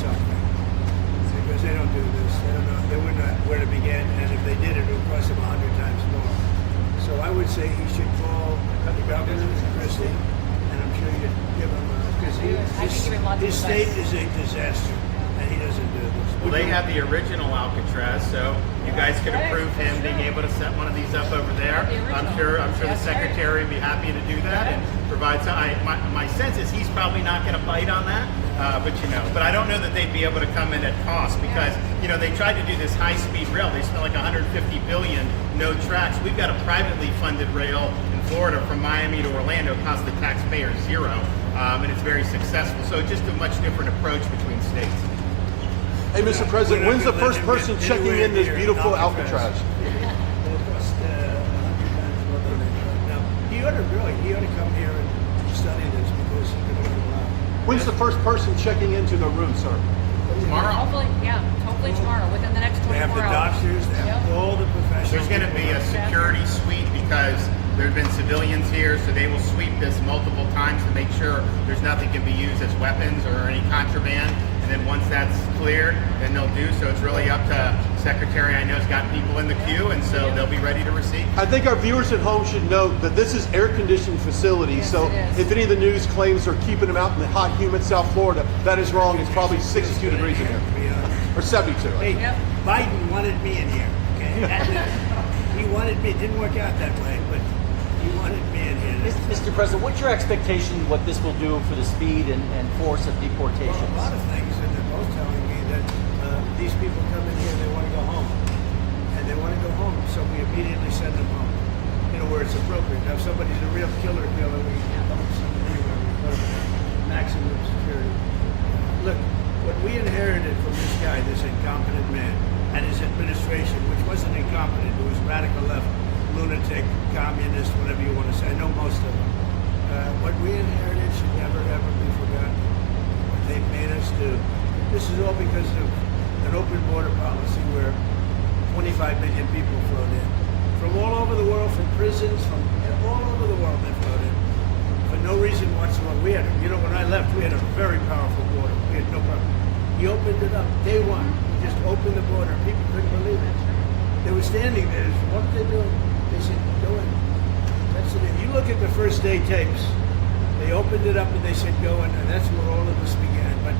something. Because they don't do this. They don't know. They wouldn't know where to begin, and if they did, it would cost them 100 times more. So I would say he should call the governor, Christie, and I'm sure you'd give him because his state is a disaster, and he doesn't do this. Well, they have the original Alcatraz, so you guys could approve him being able to set one of these up over there. I'm sure the secretary would be happy to do that and provide some. My sense is he's probably not going to bite on that, but I don't know that they'd be able to come in at cost because they tried to do this high-speed rail. They spent like 150 billion, no tracks. We've got a privately funded rail in Florida from Miami to Orlando, cost the taxpayer zero, and it's very successful. So just a much different approach between states. Hey, Mr. President, when's the first person checking in this beautiful Alcatraz? He ought to come here and study this because he could learn a lot. When's the first person checking into the room, sir? Tomorrow? Hopefully tomorrow, within the next 24 hours. They have the doctors, they have all the professionals. There's going to be a security sweep because there have been civilians here, so they will sweep this multiple times to make sure there's nothing can be used as weapons or any contraband. And then once that's cleared, then they'll do so. It's really up to Secretary. I know has got people in the queue, and so they'll be ready to receive. I think our viewers at home should know that this is air-conditioned facility. Yes, so if any of the news claims they're keeping them out in the hot, humid South Florida, that is wrong. It's probably 62 degrees in here, or 72. Hey, Biden wanted me in here. Okay, he wanted me. It didn't work out that way, but he wanted me in here. Mr. President, what's your expectation what this will do for the speed and force of deportations? Well, a lot of things, and they're both telling me that these people come in here, they want to go home. And they want to go home, so we immediately send them home, where it's appropriate. Now, if somebody's a real killer, we don't send them anywhere. We put them in maximum security. Look, what we inherited from this guy, this incompetent man, and his administration, which wasn't incompetent, it was radical left, lunatic, communist, whatever you want to say. I know most of them. What we inherited should never, ever be forgotten. What they've made us do. This is all because of an open border policy where 25 million people flowed in. From all over the world, from prisons, from all over the world they flowed in. For no reason whatsoever. We had, when I left, we had a very powerful border. We had no problem. He opened it up. Day one, he just opened the border. People couldn't believe it. They were standing there. What were they doing? They said, go in. That's it. You look at the first day tapes. They opened it up and they said, go in. And that's where all of this began. But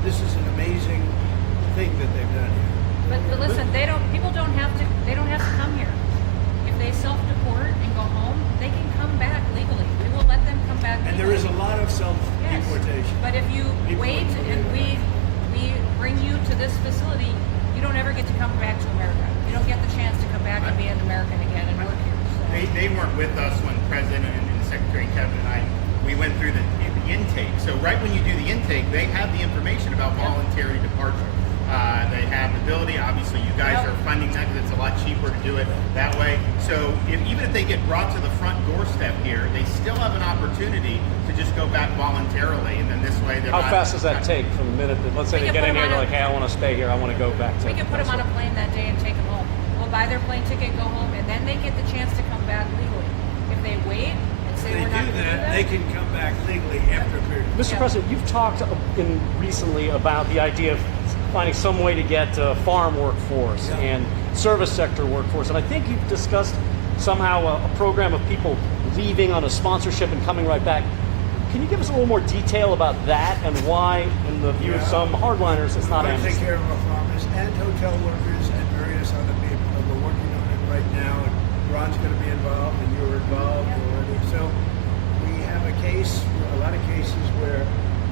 this is an amazing thing that they've done here. But listen, people don't have to come here. If they self-deport and go home, they can come back legally. We will let them come back legally. And there is a lot of self-deportation. Yes. But if you wait and we bring you to this facility, you don't ever get to come back to America. You don't get the chance to come back and be an American again and work here. So. They weren't with us when President and Secretary Kevin and I, we went through the intake. So right when you do the intake, they have the information about voluntary departure. They have the ability, obviously you guys are funding that because it's a lot cheaper to do it that way. So even if they get brought to the front doorstep here, they still have an opportunity to just go back voluntarily, and then this way they're How fast does that take from the minute that, let's say they get in here, they're like, hey, I want to stay here, I want to go back to... We can put them on a plane that day and take them home. We'll buy their plane ticket, go home, and then they get the chance to come back legally. If they wait and say we're not going to do that, they can come back legally after a period. Mr. President, you've talked recently about the idea of finding some way to get farm workforce and service sector workforce, and I think you've discussed somehow a program of people leaving on a sponsorship and coming right back. Can you give us a little more detail about that and why, in the view of some hardliners, it's not amnesty? Take care of our farmers and hotel workers and various other people. We're working on it right now, and Ron's going to be involved, and you're involved already. So we have a lot of cases where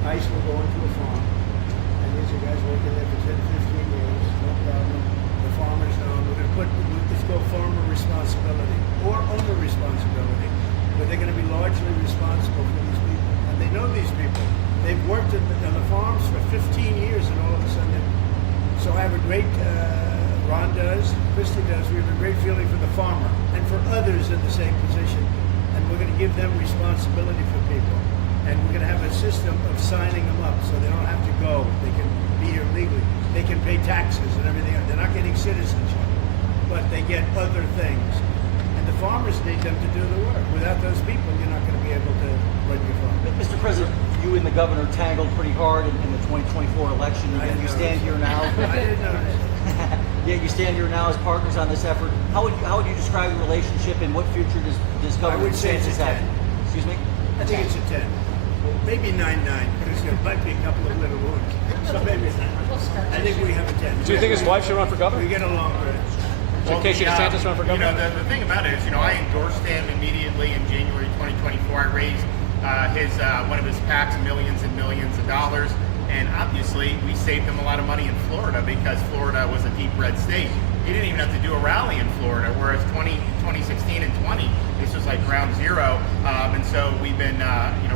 ICE will go into a farm, and these are guys working there for 10, 15 years, no problem. The farmers know. We're going to let's go farmer responsibility or owner responsibility, but they're going to be largely responsible for these people. And they know these people. They've worked on the farms for 15 years, and all of a sudden, so I have a great, Ron does, Christie does, we have a great feeling for the farmer and for others in the same position, and we're going to give them responsibility for people. And we're going to have a system of signing them up so they don't have to go. They can be here legally. They can pay taxes and everything. They're not getting citizenship, but they get other things. And the farmers need them to do the work. Without those people, you're not going to be able to run your farm. Mr. President, you and the governor tangled pretty hard in the 2024 election. I And you know. stand here now. I didn't know that. Yeah, you stand here now as partners on this effort. How would you describe your relationship, and what future does I Governor would say it's DeSantis a have? 10. Excuse me? I think it's a 10. Maybe 9-9, because there might be a couple of little wounds. So maybe it's 9. I think we have a 10. Do you think his wife should run for governor? We get along great. Should Casey DeSantis run for governor? You know, the thing about it is, I endorsed him immediately in January 2024. I raised one of his PACs millions and millions of dollars. And obviously, we saved him a lot of money in Florida because Florida was a deep red state. He didn't even have to do a rally in Florida, whereas 2016 and 20, this was like ground zero. And so we've been,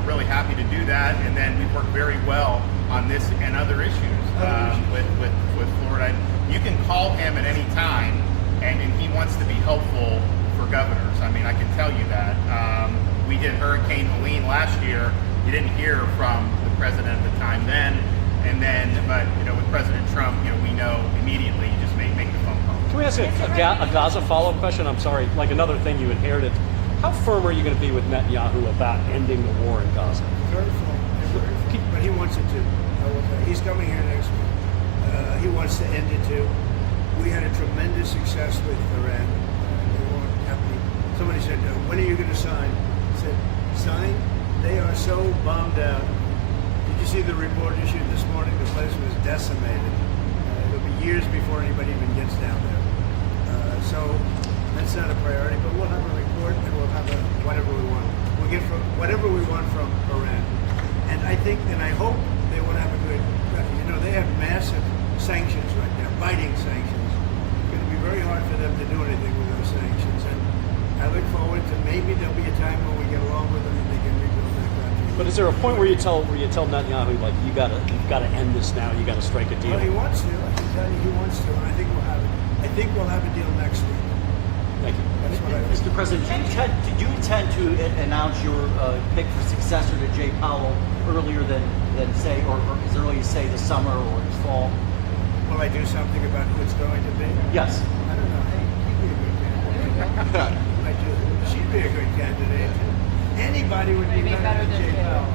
really happy to do that. And then we've worked very well on this and other issues with Florida. You can call him at any time, and he wants to be helpful for governors. I mean, I can tell you that. We did Hurricane Helene last year. You didn't hear from the president at the time then, but with President Trump, we know immediately. You just make the phone call. Can we ask a Gaza follow-up question? I'm sorry, like another thing you inherited. How firm are you going to be with Netanyahu about ending the war in Gaza? Very full. But he wants it to. I will tell you. He's coming here next week. He wants to end it too. We had a tremendous success with Iran. They weren't happy. Somebody said, "When are you going to sign?" I said, "Sign? They are so bombed out." Did you see the report issued this morning? The place was decimated. It'll be years before anybody even gets down there. So that's not a priority, but we'll have a report and we'll have whatever we want. We'll get whatever we want from Iran. And I think, and I hope they will have a good, they have massive sanctions right now, biting sanctions. It's going to be very hard for them to do anything with those sanctions. And I look forward to maybe there'll be a time when we get along with them and they can rebuild their country. But is there a point where you tell Netanyahu, like, you've got to end this now, you got to strike a deal? Well, he wants to. I can tell you he wants to, and I think we'll have it. I think we'll have a deal next week. Thank you. That's what I think. Mr. President, did you intend to announce your pick for successor to Jay Powell earlier than say, or as early as say the summer or the fall? Will I do something about who it's going to be? Yes. I don't know. Hey, she'd be a good candidate. She'd be a good candidate. Anybody would be better than Jay Powell.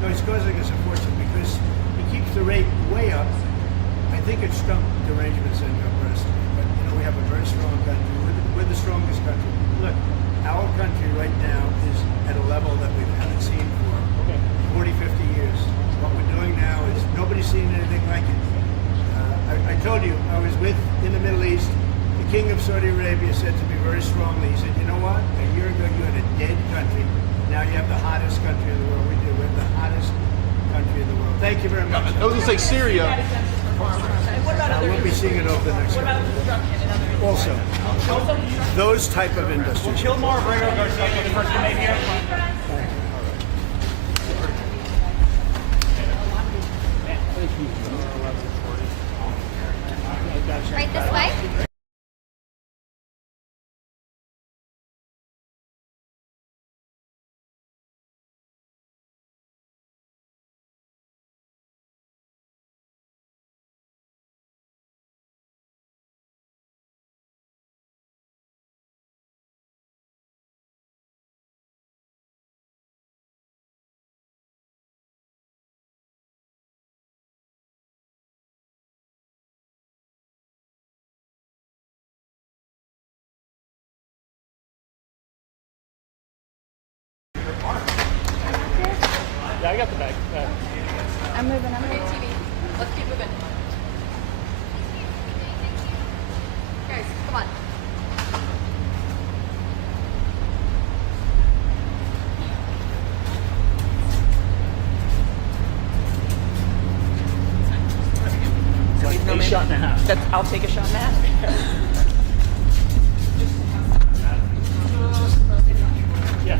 No, he's causing us a fortune because he keeps the rate way up. I think it's Trump derangement syndrome personally, but we have a very strong country. We're the strongest country. Look, our country right now is at a level that we haven't seen for 40, 50 years. What we're doing now is nobody's seen anything like it. I told you, I was in the Middle East. The King of Saudi Arabia said to me very strongly, he said, you know what? A year ago you had a dead country. Now you have the hottest country in the world. We do. We're the hottest country in the world. Thank you very much. I was going to say Syria. We'll be seeing it over the next couple of years. Also, those type of industries. Kilmore, Bringer, Garcia, the first name here. Right this way? Yeah, I got the bag. I'm moving. TV. Let's keep moving. Guys, come on. A shot and a half. I'll take a shot in that. Yeah.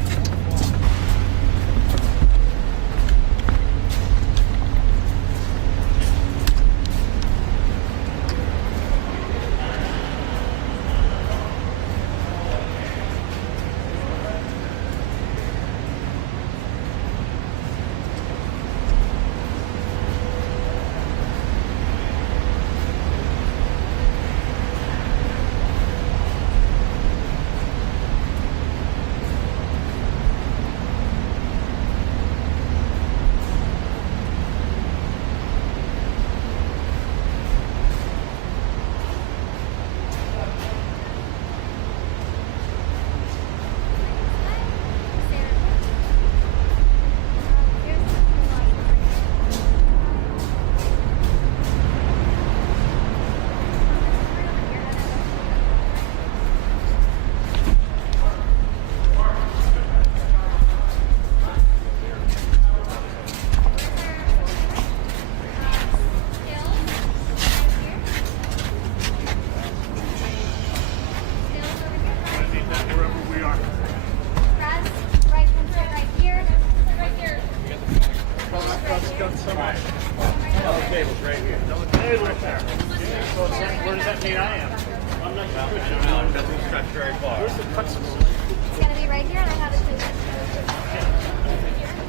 Well, I don't know. It doesn't stretch very far. Where's the pretzel? It's gonna be right here, and I have it too.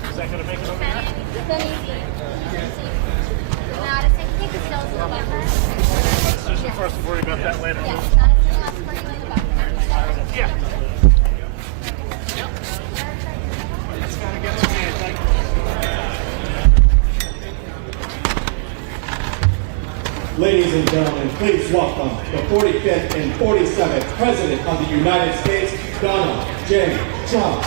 Is that going to make it over here? Then easy. Not a single thing is still in the buffer. Especially for us to worry about that later. Yes, not a single last for you in the buffer. Yeah. Ladies and gentlemen, please welcome the 45th and 47th President of the United States, Donald J. Trump.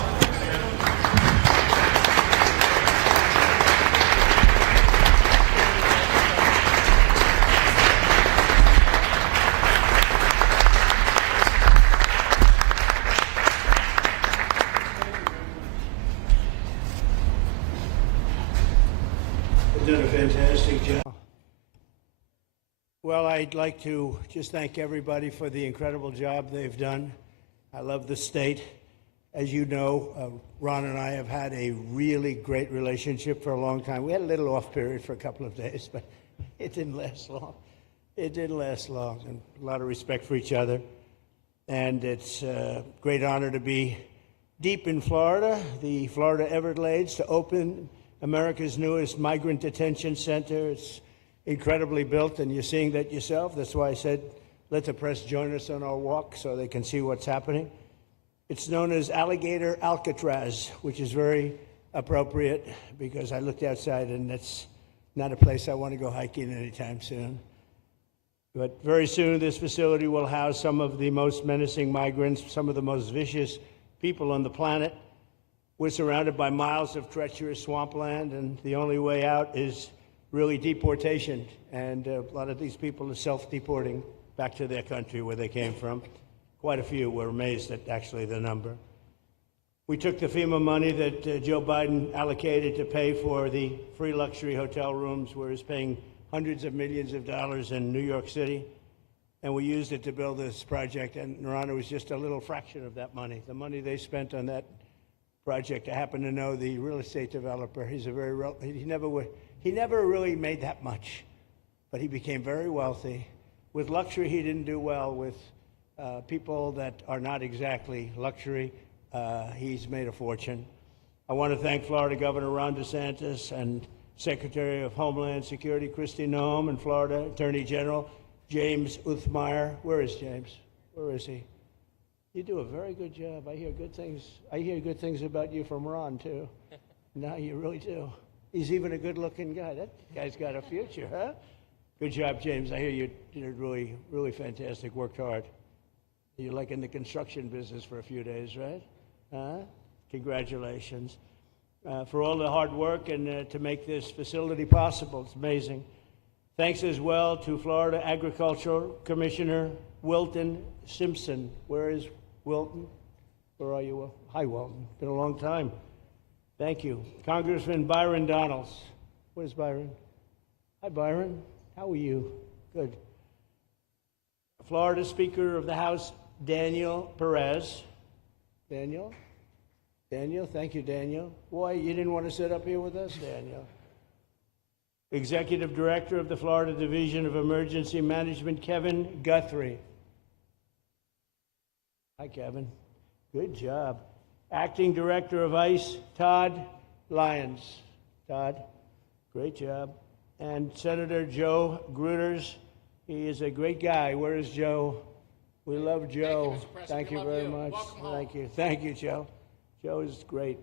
They've done a fantastic job. Well, I'd like to just thank everybody for the incredible job they've done. I love the state. As you know, Ron and I have had a really great relationship for a long time. We had a little off period for a couple of days, but it didn't last long. It didn't last long, and a lot of respect for each other. And it's a great honor to be deep in Florida, the Florida Everglades, to open America's newest migrant detention center. It's incredibly built, and you're seeing that yourself. That's why I said, let the press join us on our walk so they can see what's happening. It's known as Alligator Alcatraz, which is very appropriate because I looked outside and it's not a place I want to go hiking anytime soon. But very soon this facility will house some of the most menacing migrants, some of the most vicious people on the planet. We're surrounded by miles of treacherous swampland, and the only way out is really deportation, and a lot of these people are self-deporting back to their country where they came from. Quite a few. We're amazed at actually the number. We took the FEMA money that Joe Biden allocated to pay for the free luxury hotel rooms, where he's paying hundreds of millions of dollars in New York City, and we used it to build this project, and Ron, it was just a little fraction of that money. The money they spent on that project, I happen to know the real estate developer. He's a very, he never really made that much, but he became very wealthy. With luxury, he didn't do well. With people that are not exactly luxury, he's made a fortune. I want to thank Florida Governor Ron DeSantis and Secretary of Homeland Security Kristi Noem and Florida Attorney General James Uthmire. Where is James? Where is he? You do a very good job. I hear good things. I hear good things about you from Ron, too. No, you really do. He's even a good-looking guy. That guy's got a future, huh? Good job, James. I hear you did really, really fantastic. Worked hard. You're like in the construction business for a few days, right? Huh? Congratulations. For all the hard work and to make this facility possible. It's amazing. Thanks as well to Florida Agricultural Commissioner Wilton Simpson. Where is Wilton? Where are you? Hi, Wilton. Been a long time. Thank you. Congressman Byron Donalds. Where's Byron? Hi, Byron. How are you? Good. Florida Speaker of the House, Daniel Perez. Daniel? Daniel? Thank you, Daniel. Why, you didn't want to sit up here with us, Daniel? Executive Director of the Florida Division of Emergency Management, Kevin Guthrie. Hi, Kevin. Good job. Acting Director of ICE, Todd Lyons. Todd, great job. And Senator Joe Gruters. He is a great guy. Where is Joe? We love Joe. Thank you very much. Thank you. Thank you, Joe. Joe is great.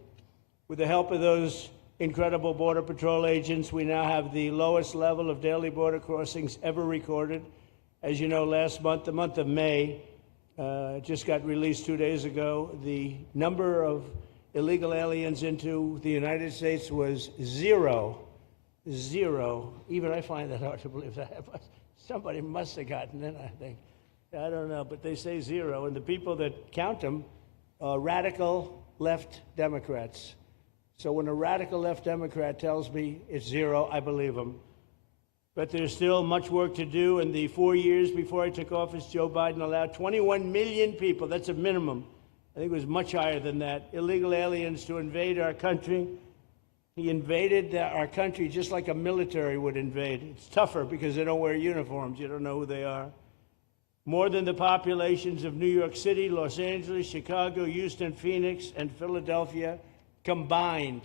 With the help of those incredible Border Patrol agents, we now have the lowest level of daily border crossings ever recorded. As you know, last month, the month of May, just got released 2 days ago, the number of illegal aliens into the United States was zero. Zero. Even I find that hard to believe that. Somebody must have gotten in, I think. I don't know, but they say zero. And the people that count them are radical left Democrats. So when a radical left Democrat tells me it's zero, I believe him. But there's still much work to do. In the 4 years before I took office, Joe Biden allowed 21 million people, that's a minimum, I think it was much higher than that, illegal aliens to invade our country. He invaded our country just like a military would invade. It's tougher because they don't wear uniforms. You don't know who they are. more than the populations of New York City, Los Angeles, Chicago, Houston, Phoenix, and Philadelphia combined.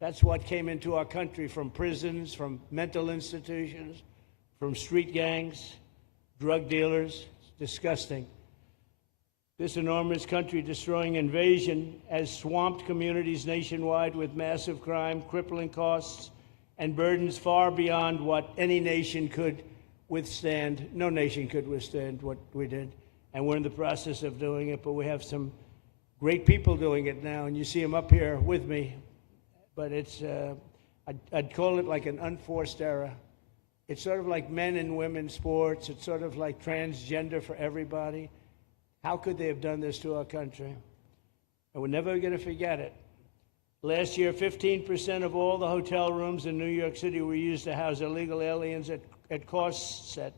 That's what came into our country from prisons, from mental institutions, from street gangs, drug dealers. It's disgusting. This enormous country-destroying invasion has swamped communities nationwide with massive crime, crippling costs, and burdens far beyond what any nation could withstand. No nation could withstand what we did, and we're in the process of doing it, but we have some great people doing it now, and you see them up here with me, but it's, I'd call it like an unforced era. It's sort of like men and women's sports. It's sort of like transgender for everybody. How could they have done this to our country? And we're never going to forget it. Last year, 15% of all the hotel rooms in New York City were used to house illegal aliens at costs that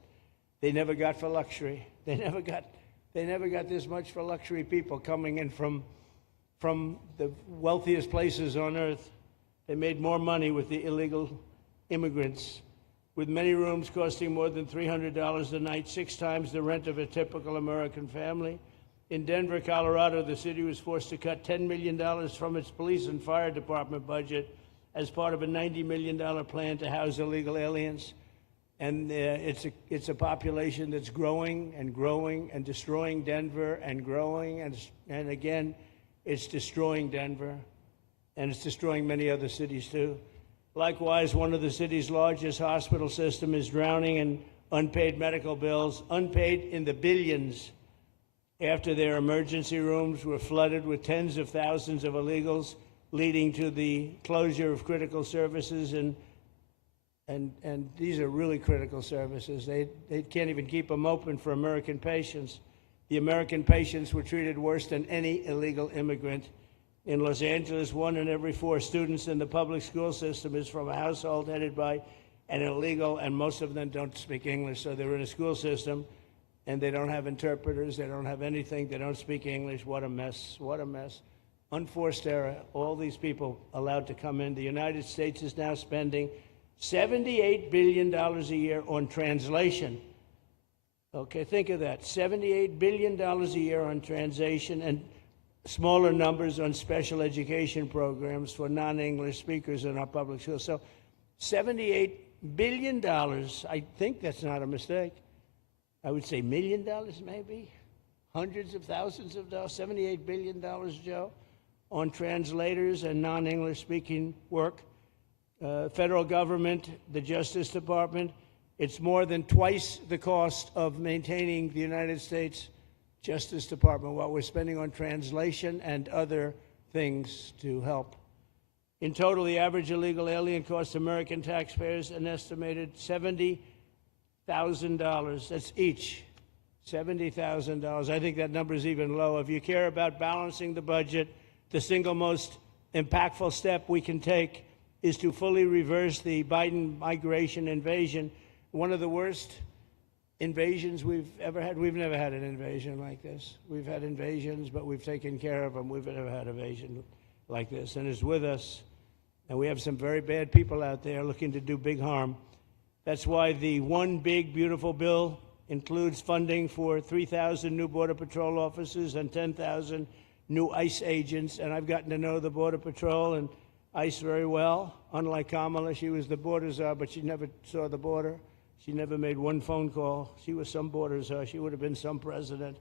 they never got for luxury. They never got this much for luxury people coming in from the wealthiest places on earth. They made more money with the illegal immigrants, with many rooms costing more than $300 a night, 6 times the rent of a typical American family. In Denver, Colorado, the city was forced to cut $10 million from its police and fire department budget as part of a $90 million plan to house illegal aliens. And it's a population that's growing and growing and destroying Denver and growing, and again, it's destroying Denver, and it's destroying many other cities too. Likewise, one of the city's largest hospital system is drowning in unpaid medical bills, unpaid in the billions, after their emergency rooms were flooded with tens of thousands of illegals, leading to the closure of critical services. And these are really critical services. They can't even keep them open for American patients. The American patients were treated worse than any illegal immigrant. In Los Angeles, 1 in every 4 students in the public school system is from a household headed by an illegal, and most of them don't speak English, so they're in a school system, and they don't have interpreters, they don't have anything, they don't speak English. What a mess, what a mess. Unforced error, all these people allowed to come in. The United States is now spending $78 billion a year on translation. Okay, think of that, $78 billion a year on translation, and smaller numbers on special education programs for non-English speakers in our public schools. So $78 billion, I think that's not a mistake. I would say $1 million maybe, hundreds of thousands of dollars, $78 billion, Joe, on translators and non-English speaking work. Federal government, the Justice Department, it's more than twice the cost of maintaining the United States Justice Department, what we're spending on translation and other things to help. In total, the average illegal alien costs American taxpayers an estimated $70,000. That's each, $70,000. I think that number is even low. If you care about balancing the budget, the single most impactful step we can take is to fully reverse the Biden migration invasion. One of the worst invasions we've ever had. We've never had an invasion like this. We've had invasions, but we've taken care of them. We've never had an invasion like this, and it's with us. And we have some very bad people out there looking to do big harm. That's why the One Big Beautiful Bill includes funding for 3,000 new Border Patrol officers and 10,000 new ICE agents. And I've gotten to know the Border Patrol and ICE very well. Unlike Kamala, she was the border czar, but she never saw the border. She never made one phone call. She was some border czar. She would have been some president.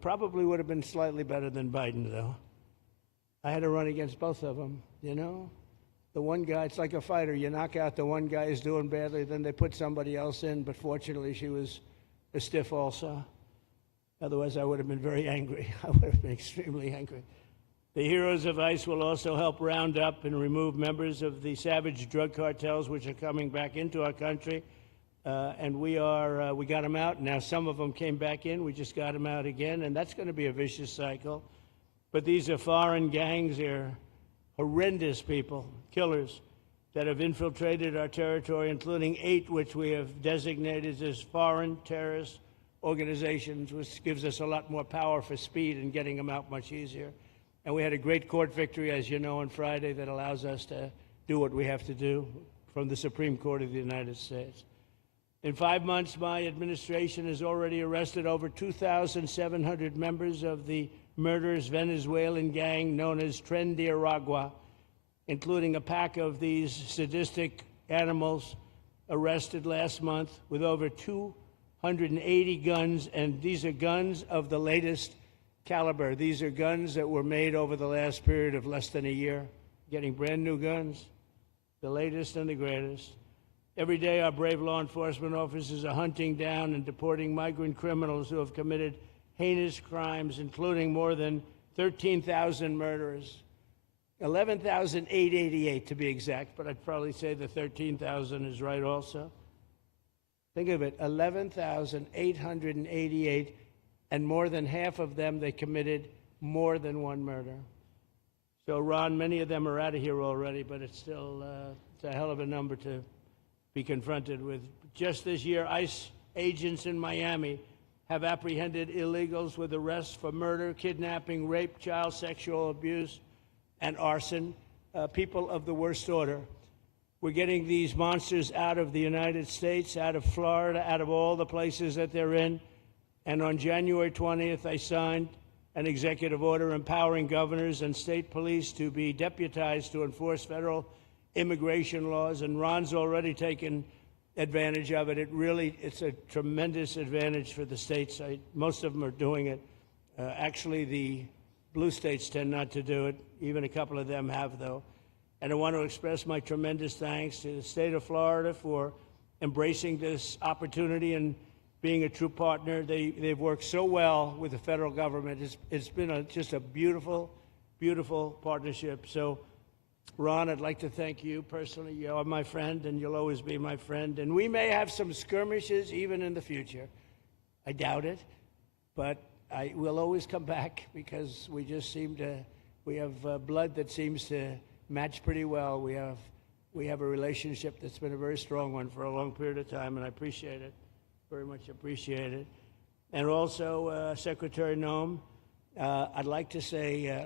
Probably would have been slightly better than Biden, though. I had to run against both of them, you know? The one guy, it's like a fighter. You knock out the one guy who's doing badly, then they put somebody else in, but fortunately she was a stiff also. Otherwise, I would have been very angry. I would have been extremely angry. The heroes of ICE will also help round up and remove members of the savage drug cartels which are coming back into our country. And we got them out. Now some of them came back in. We just got them out again, and that's going to be a vicious cycle. But these are foreign gangs. They're horrendous people, killers, that have infiltrated our territory, including 8 which we have designated as foreign terrorist organizations, which gives us a lot more power for speed and getting them out much easier. And we had a great court victory, as you know, on Friday that allows us to do what we have to do from the Supreme Court of the United States. In 5 months, my administration has already arrested over 2,700 members of the murderous Venezuelan gang known as Tren de Aragua, including a pack of these sadistic animals arrested last month with over 280 guns, and these are guns of the latest caliber. These are guns that were made over the last period of less than a year, getting brand new guns, the latest and the greatest. Every day, our brave law enforcement officers are hunting down and deporting migrant criminals who have committed heinous crimes, including more than 13,000 murderers. 11,888 to be exact, but I'd probably say the 13,000 is right also. Think of it, 11,888, and more than half of them, they committed more than one murder. So, Ron, many of them are out of here already, but it's still it's a hell of a number to be confronted with. Just this year, ICE agents in Miami have apprehended illegals with arrests for murder, kidnapping, rape, child sexual abuse, and arson, people of the worst order. We're getting these monsters out of the United States, out of Florida, out of all the places that they're in. And on January 20th, I signed an executive order empowering governors and state police to be deputized to enforce federal immigration laws. And Ron's already taken advantage of it. It's a tremendous advantage for the states. Most of them are doing it. Actually, the blue states tend not to do it. Even a couple of them have, though. And I want to express my tremendous thanks to the state of Florida for embracing this opportunity and being a true partner. They've worked so well with the federal government. It's been just a beautiful, beautiful partnership. So, Ron, I'd like to thank you personally. You are my friend, and you'll always be my friend. And we may have some skirmishes even in the future. I doubt it, but we'll always come back because we just we have blood that seems to match pretty well. We have a relationship that's been a very strong one for a long period of time, and I appreciate it, very much appreciate it. And also, Secretary Noem, I'd like to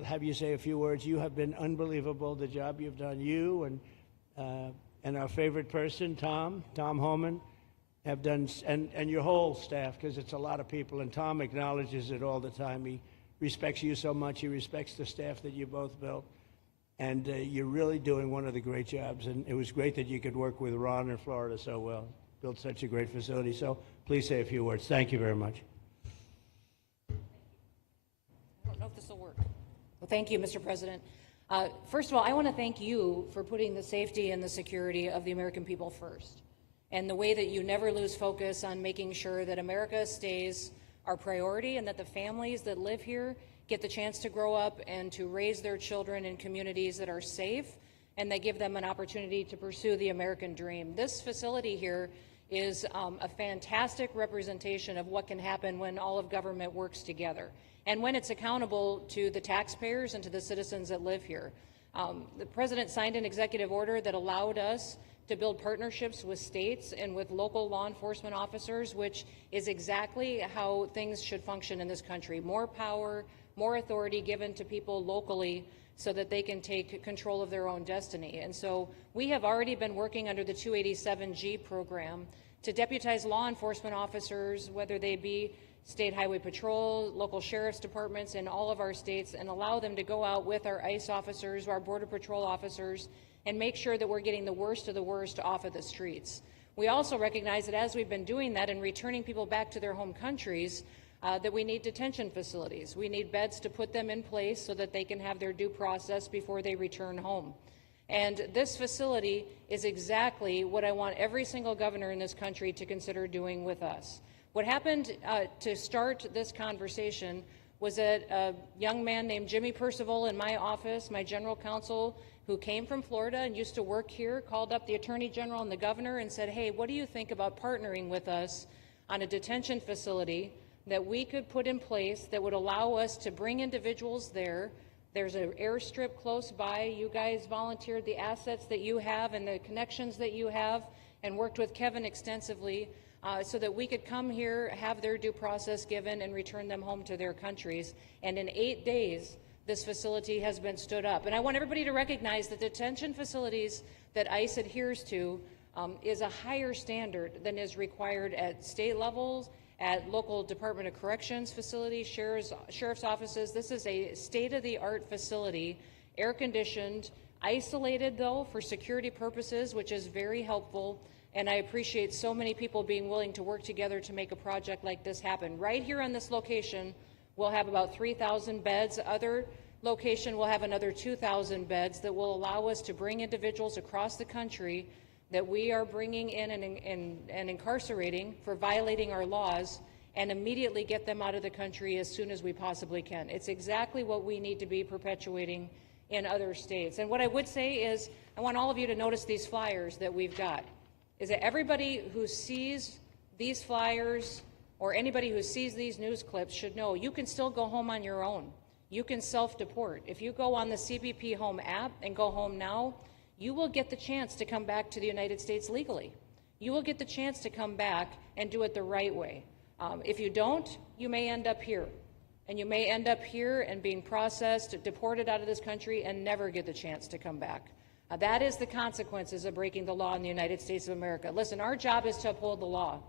have you say a few words. You have been unbelievable, the job you've done. You and our favorite person, Tom Homan, have done, and your whole staff, because it's a lot of people, and Tom acknowledges it all the time. He respects you so much. He respects the staff that you both built. And you're really doing one of the great jobs. And it was great that you could work with Ron in Florida so well. Built such a great facility. So please say a few words. Thank you very much. I don't know if this will work. Well, thank you, Mr. President. First of all, I want to thank you for putting the safety and the security of the American people first, and the way that you never lose focus on making sure that America stays our priority and that the families that live here get the chance to grow up and to raise their children in communities that are safe and that give them an opportunity to pursue the American dream. This facility here is a fantastic representation of what can happen when all of government works together and when it's accountable to the taxpayers and to the citizens that live here. The President signed an executive order that allowed us to build partnerships with states and with local law enforcement officers, which is exactly how things should function in this country. More power, more authority given to people locally so that they can take control of their own destiny. And so we have already been working under the 287G program to deputize law enforcement officers, whether they be state highway patrol, local sheriff's departments in all of our states, and allow them to go out with our ICE officers, our border patrol officers, and make sure that we're getting the worst of the worst off of the streets. We also recognize that as we've been doing that and returning people back to their home countries, that we need detention facilities. We need beds to put them in place so that they can have their due process before they return home. And this facility is exactly what I want every single governor in this country to consider doing with us. What happened to start this conversation was that a young man named Jimmy Percival in my office, my general counsel, who came from Florida and used to work here, called up the Attorney General and the governor and said, hey, what do you think about partnering with us on a detention facility that we could put in place that would allow us to bring individuals there? There's an airstrip close by. You guys volunteered the assets that you have and the connections that you have and worked with Kevin extensively so that we could come here, have their due process given, and return them home to their countries. And in 8 days, this facility has been stood up. And I want everybody to recognize that detention facilities that ICE adheres to is a higher standard than is required at state levels, at local Department of Corrections facilities, sheriff's offices. This is a state-of-the-art facility, air-conditioned, isolated though for security purposes, which is very helpful. And I appreciate so many people being willing to work together to make a project like this happen. Right here on this location, we'll have about 3,000 beds. Other location will have another 2,000 beds that will allow us to bring individuals across the country that we are bringing in and incarcerating for violating our laws, and immediately get them out of the country as soon as we possibly can. It's exactly what we need to be perpetuating in other states. And what I would say is, I want all of you to notice these flyers that we've got, is that everybody who sees these flyers or anybody who sees these news clips should know you can still go home on your own. You can self-deport. If you go on the CBP Home app and go home now, you will get the chance to come back to the United States legally. You will get the chance to come back and do it the right way. If you don't, you may end up here. And you may end up here and being processed, deported out of this country, and never get the chance to come back. That is the consequences of breaking the law in the United States of America. Listen, our job is to uphold the law.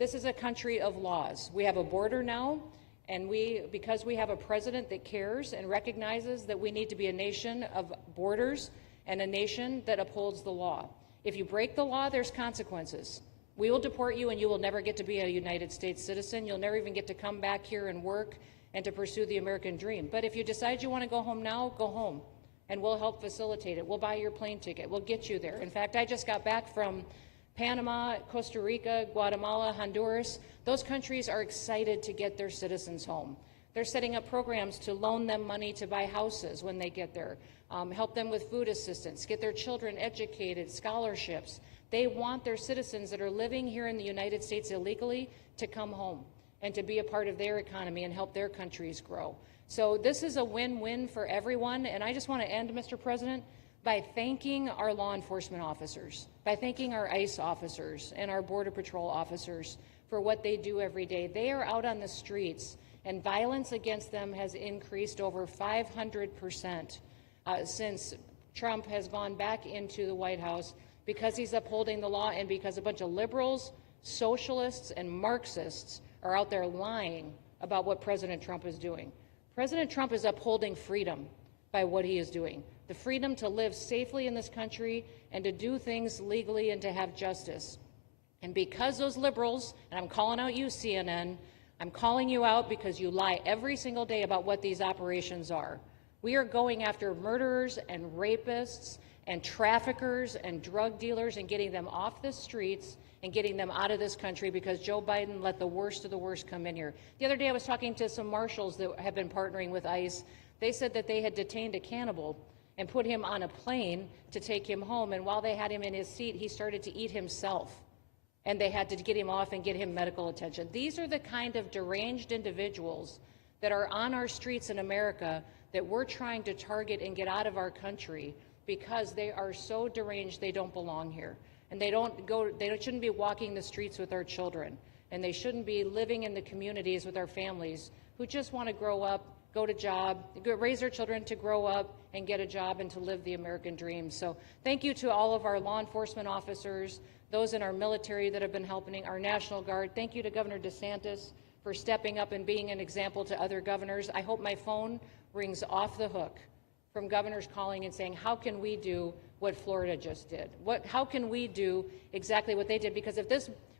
This is a country of laws. We have a border now, and because we have a president that cares and recognizes that we need to be a nation of borders and a nation that upholds the law. If you break the law, there's consequences. We will deport you, and you will never get to be a United States citizen. You'll never even get to come back here and work and to pursue the American dream. But if you decide you want to go home now, go home, and we'll help facilitate it. We'll buy your plane ticket. We'll get you there. In fact, I just got back from Panama, Costa Rica, Guatemala, Honduras. Those countries are excited to get their citizens home. They're setting up programs to loan them money to buy houses when they get there, help them with food assistance, get their children educated, scholarships. They want their citizens that are living here in the United States illegally to come home and to be a part of their economy and help their countries grow. So this is a win-win for everyone, and I just want to end, Mr. President, by thanking our law enforcement officers, by thanking our ICE officers and our Border Patrol officers for what they do every day. They are out on the streets, and violence against them has increased over 500% since Trump has gone back into the White House, because he's upholding the law and because a bunch of liberals, socialists, and Marxists are out there lying about what President Trump is doing. President Trump is upholding freedom by what he is doing. The freedom to live safely in this country and to do things legally and to have justice. And because those liberals, and I'm calling out you, CNN, I'm calling you out because you lie every single day about what these operations are. We are going after murderers and rapists and traffickers and drug dealers and getting them off the streets and getting them out of this country because Joe Biden let the worst of the worst come in here. The other day I was talking to some marshals that have been partnering with ICE. They said that they had detained a cannibal and put him on a plane to take him home, and while they had him in his seat, he started to eat himself, and they had to get him off and get him medical attention. These are the kind of deranged individuals that are on our streets in America that we're trying to target and get out of our country because they are so deranged they don't belong here. And they shouldn't be walking the streets with our children, and they shouldn't be living in the communities with our families who just want to grow up, go to job, raise their children to grow up and get a job and to live the American dream. So thank you to all of our law enforcement officers, those in our military that have been helping, our National Guard. Thank you to Governor DeSantis for stepping up and being an example to other governors. I hope my phone rings off the hook from governors calling and saying, how can we do what Florida just did? How can we do exactly what they did? Because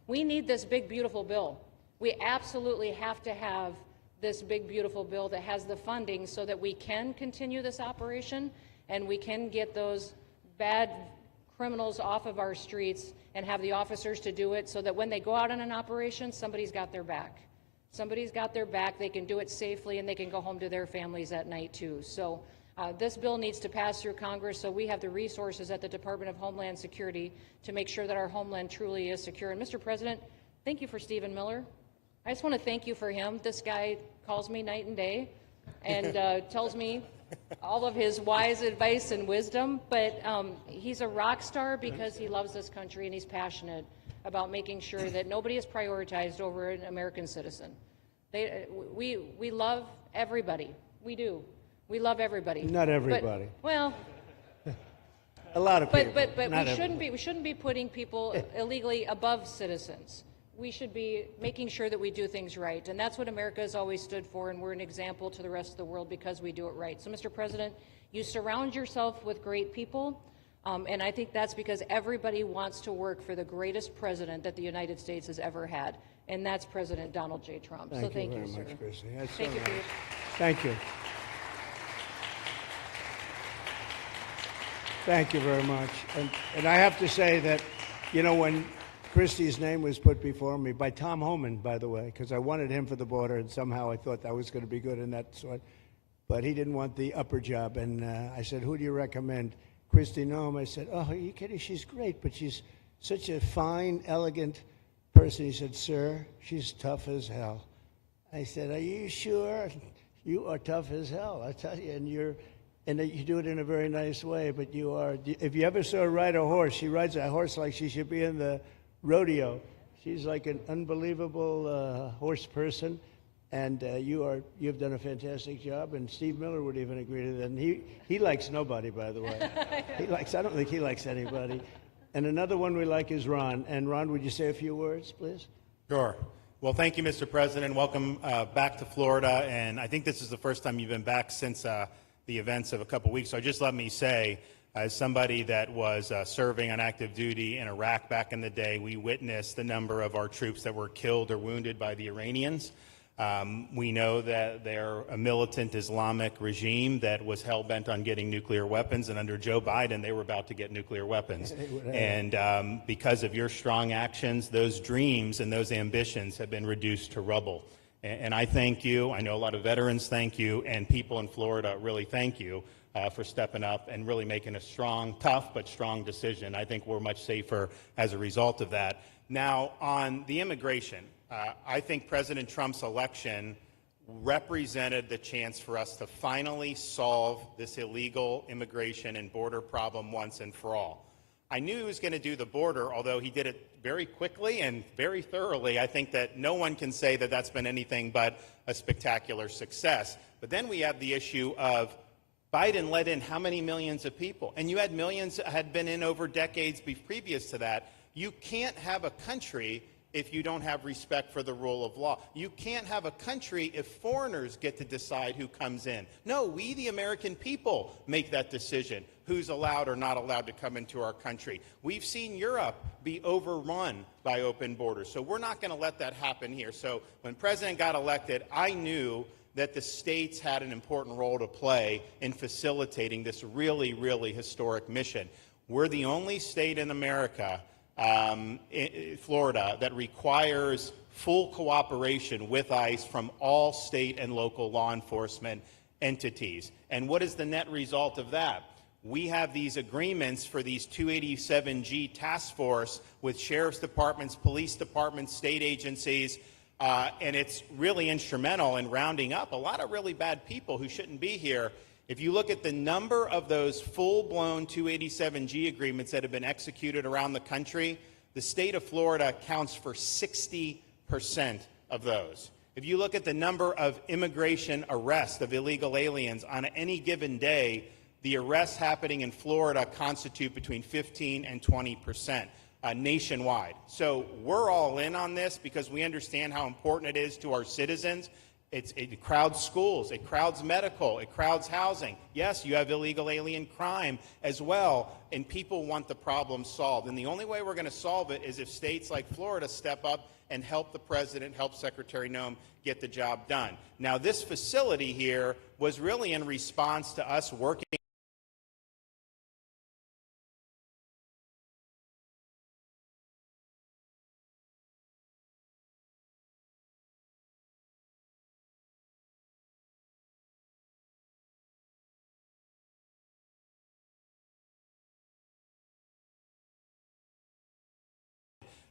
we need this big, beautiful bill. We absolutely have to have this big, beautiful bill that has the funding so that we can continue this operation and we can get those bad criminals off of our streets and have the officers to do it so that when they go out on an operation, somebody's got their back. Somebody's got their back, they can do it safely, and they can go home to their families at night too. So this bill needs to pass through Congress so we have the resources at the Department of Homeland Security to make sure that our homeland truly is secure. And Mr. President, thank you for Stephen Miller. I just want to thank you for him. This guy calls me night and day and tells me all of his wise advice and wisdom, but he's a rock star because he loves this country and he's passionate about making sure that nobody is prioritized over an American citizen. We love everybody. We do. We love everybody. Not everybody. But, well, A lot of people. But not we everybody. shouldn't be putting people illegally above citizens. We should be making sure that we do things right, and that's what America has always stood for, and we're an example to the rest of the world because we do it right. So, Mr. President, you surround yourself with great people, and I think that's because everybody wants to work for the greatest president that the United States has ever had, and that's President Donald J. Trump. So thank you, very sir. much, Christy. That's so Thank you for nice. your Thank you. Thank you very much. And I have to say that, you know, when Christie's name was put before me by Tom Homan, by the way, because I wanted him for the border, and somehow I thought that was going to be good in that sort. But he didn't want the upper job, and I said, "Who do you recommend?" Christie Noem. I said, "Oh, are you kidding? She's great, but she's such a fine, elegant person." He said, "Sir, she's tough as hell." I said, "Are you sure? You are tough as hell, I tell you, and you do it in a very nice way. But you are. If you ever saw her ride a horse, she rides a horse like she should be in the rodeo. She's like an unbelievable horse person, and you've done a fantastic job. And Steve Miller would even agree to that. And he likes nobody, by the way. I don't think he likes anybody. And another one we like is Ron. And Ron, would you say a few words, please? Sure. Well, thank you, Mr. President. Welcome back to Florida. And I think this is the first time you've been back since the events of a couple weeks. So just let me say, as somebody that was serving on active duty in Iraq back in the day, we witnessed the number of our troops that were killed or wounded by the Iranians. We know that they're a militant Islamic regime that was hell-bent on getting nuclear weapons, and under Joe Biden, they were about to get nuclear weapons. And because of your strong actions, those dreams and those ambitions have been reduced to rubble. And I thank you. I know a lot of veterans thank you, and people in Florida really thank you for stepping up and really making a strong, tough, but strong decision. I think we're much safer as a result of that. Now, on the immigration, I think President Trump's election represented the chance for us to finally solve this illegal immigration and border problem once and for all. I knew he was going to do the border, although he did it very quickly and very thoroughly. I think that no one can say that that's been anything but a spectacular success. But then we have the issue of Biden let in how many millions of people? And you had millions that had been in over decades previous to that. You can't have a country if you don't have respect for the rule of law. You can't have a country if foreigners get to decide who comes in. No, we, the American people, make that decision, who's allowed or not allowed to come into our country. We've seen Europe be overrun by open borders, so we're not going to let that happen here. So when President got elected, I knew that the states had an important role to play in facilitating this really, really historic mission. We're the only state in America, Florida, that requires full cooperation with ICE from all state and local law enforcement entities. And what is the net result of that? We have these agreements for these 287G task force with sheriff's departments, police departments, state agencies, and it's really instrumental in rounding up a lot of really bad people who shouldn't be here. If you look at the number of those full-blown 287G agreements that have been executed around the country, the state of Florida counts for 60% of those. If you look at the number of immigration arrests of illegal aliens on any given day, the arrests happening in Florida constitute between 15 and 20%. Nationwide. So we're all in on this because we understand how important it is to our citizens. It crowds schools, it crowds medical, it crowds housing. Yes, you have illegal alien crime as well, and people want the problem solved. And the only way we're going to solve it is if states like Florida step up and help the president, help Secretary Noem get the job done. Now, this facility here was really in response to us working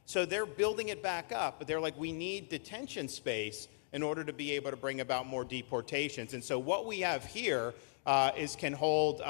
So they're building it back up, but they're like, we need detention space in order to be able to bring about more deportations. And so what we have here can hold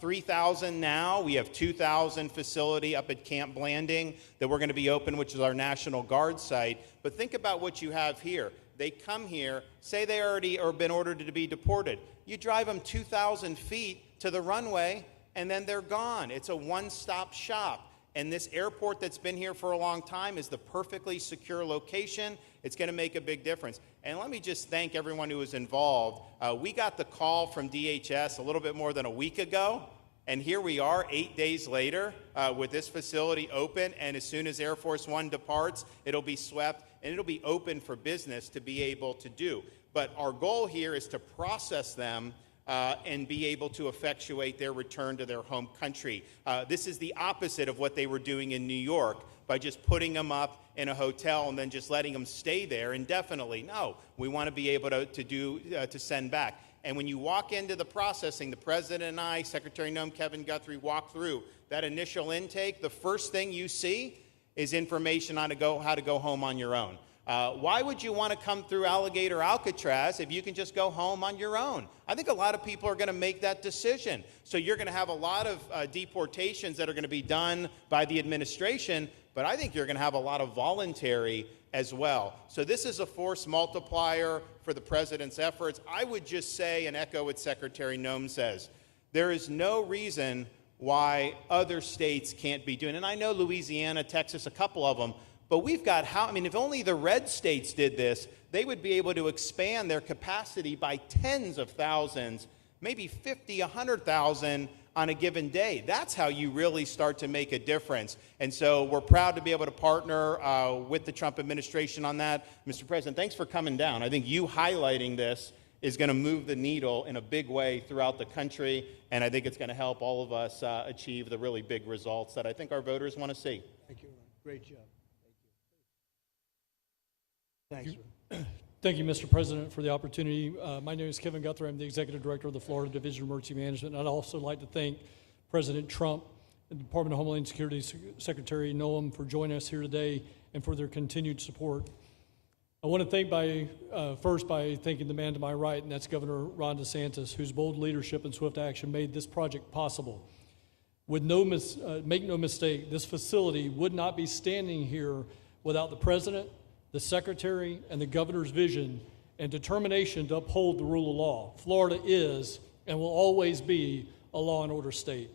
3,000 now. We have 2,000 facility up at Camp Blanding that we're going to be open, which is our National Guard site. But think about what you have here. They come here, say they already are been ordered to be deported. You drive them 2,000 feet to the runway, and then they're gone. It's a one-stop shop. And this airport that's been here for a long time is the perfectly secure location. It's going to make a big difference. And let me just thank everyone who was involved. We got the call from DHS a little bit more than a week ago. And here we are 8 days later with this facility open. And as soon as Air Force One departs, it'll be swept and it'll be open for business to be able to do. But our goal here is to process them and be able to effectuate their return to their home country. This is the opposite of what they were doing in New York by just putting them up in a hotel and then just letting them stay there indefinitely. No, we want to be able to send back. And when you walk into the processing, the President and I, Secretary Noem, Kevin Guthrie, walk through that initial intake, the first thing you see is information on how to go home on your own. Why would you want to come through Alligator Alcatraz if you can just go home on your own? I think a lot of people are going to make that decision. So you're going to have a lot of deportations that are going to be done by the administration, but I think you're going to have a lot of voluntary as well. So this is a force multiplier for the President's efforts. I would just say and echo what Secretary Noem says. There is no reason why other states can't be doing it. And I know Louisiana, Texas, a couple of them, but we've got if only the red states did this, they would be able to expand their capacity by tens of thousands, maybe 50, 100,000 on a given day. That's how you really start to make a difference. And so we're proud to be able to partner with the Trump administration on that. Mr. President, thanks for coming down. I think you highlighting this is going to move the needle in a big way throughout the country, and I think it's going to help all of us achieve the really big results that I think our voters want to see. Thank you, Ron. Great job. Thanks, Ron. Thank you, Mr. President, for the opportunity. My name is Kevin Guthrie. I'm the Executive Director of the Florida Division of Emergency Management. And I'd also like to thank President Trump and the Department of Homeland Security Secretary Noem for joining us here today and for their continued support. I want to thank first by thanking the man to my right, and that's Governor Ron DeSantis, whose bold leadership and swift action made this project possible. Make no mistake, this facility would not be standing here without the President, the Secretary, and the Governor's vision and determination to uphold the rule of law. Florida is and will always be a law and order state.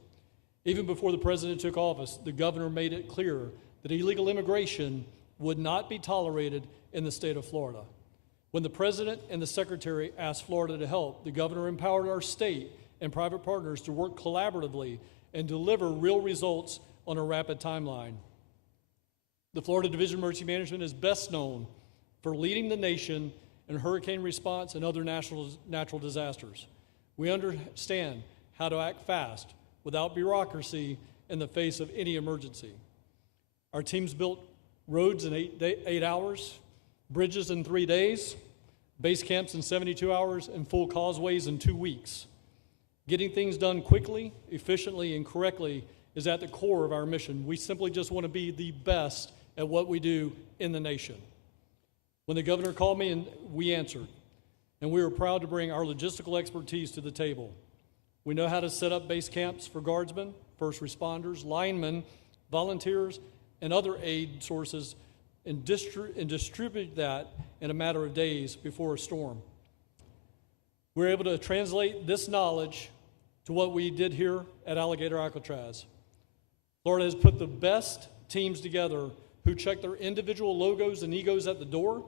Even before the President took office, the Governor made it clear that illegal immigration would not be tolerated in the state of Florida. When the President and the Secretary asked Florida to help, the Governor empowered our state and private partners to work collaboratively and deliver real results on a rapid timeline. The Florida Division of Emergency Management is best known for leading the nation in hurricane response and other natural disasters. We understand how to act fast without bureaucracy in the face of any emergency. Our teams built roads in 8 hours, bridges in 3 days, base camps in 72 hours, and full causeways in 2 weeks. Getting things done quickly, efficiently, and correctly is at the core of our mission. We simply just want to be the best at what we do in the nation. When the Governor called me, and we answered, and we were proud to bring our logistical expertise to the table. We know how to set up base camps for guardsmen, first responders, linemen, volunteers, and other aid sources, and distribute that in a matter of days before a storm. We're able to translate this knowledge to what we did here at Alligator Alcatraz. Florida has put the best teams together who check their individual logos and egos at the door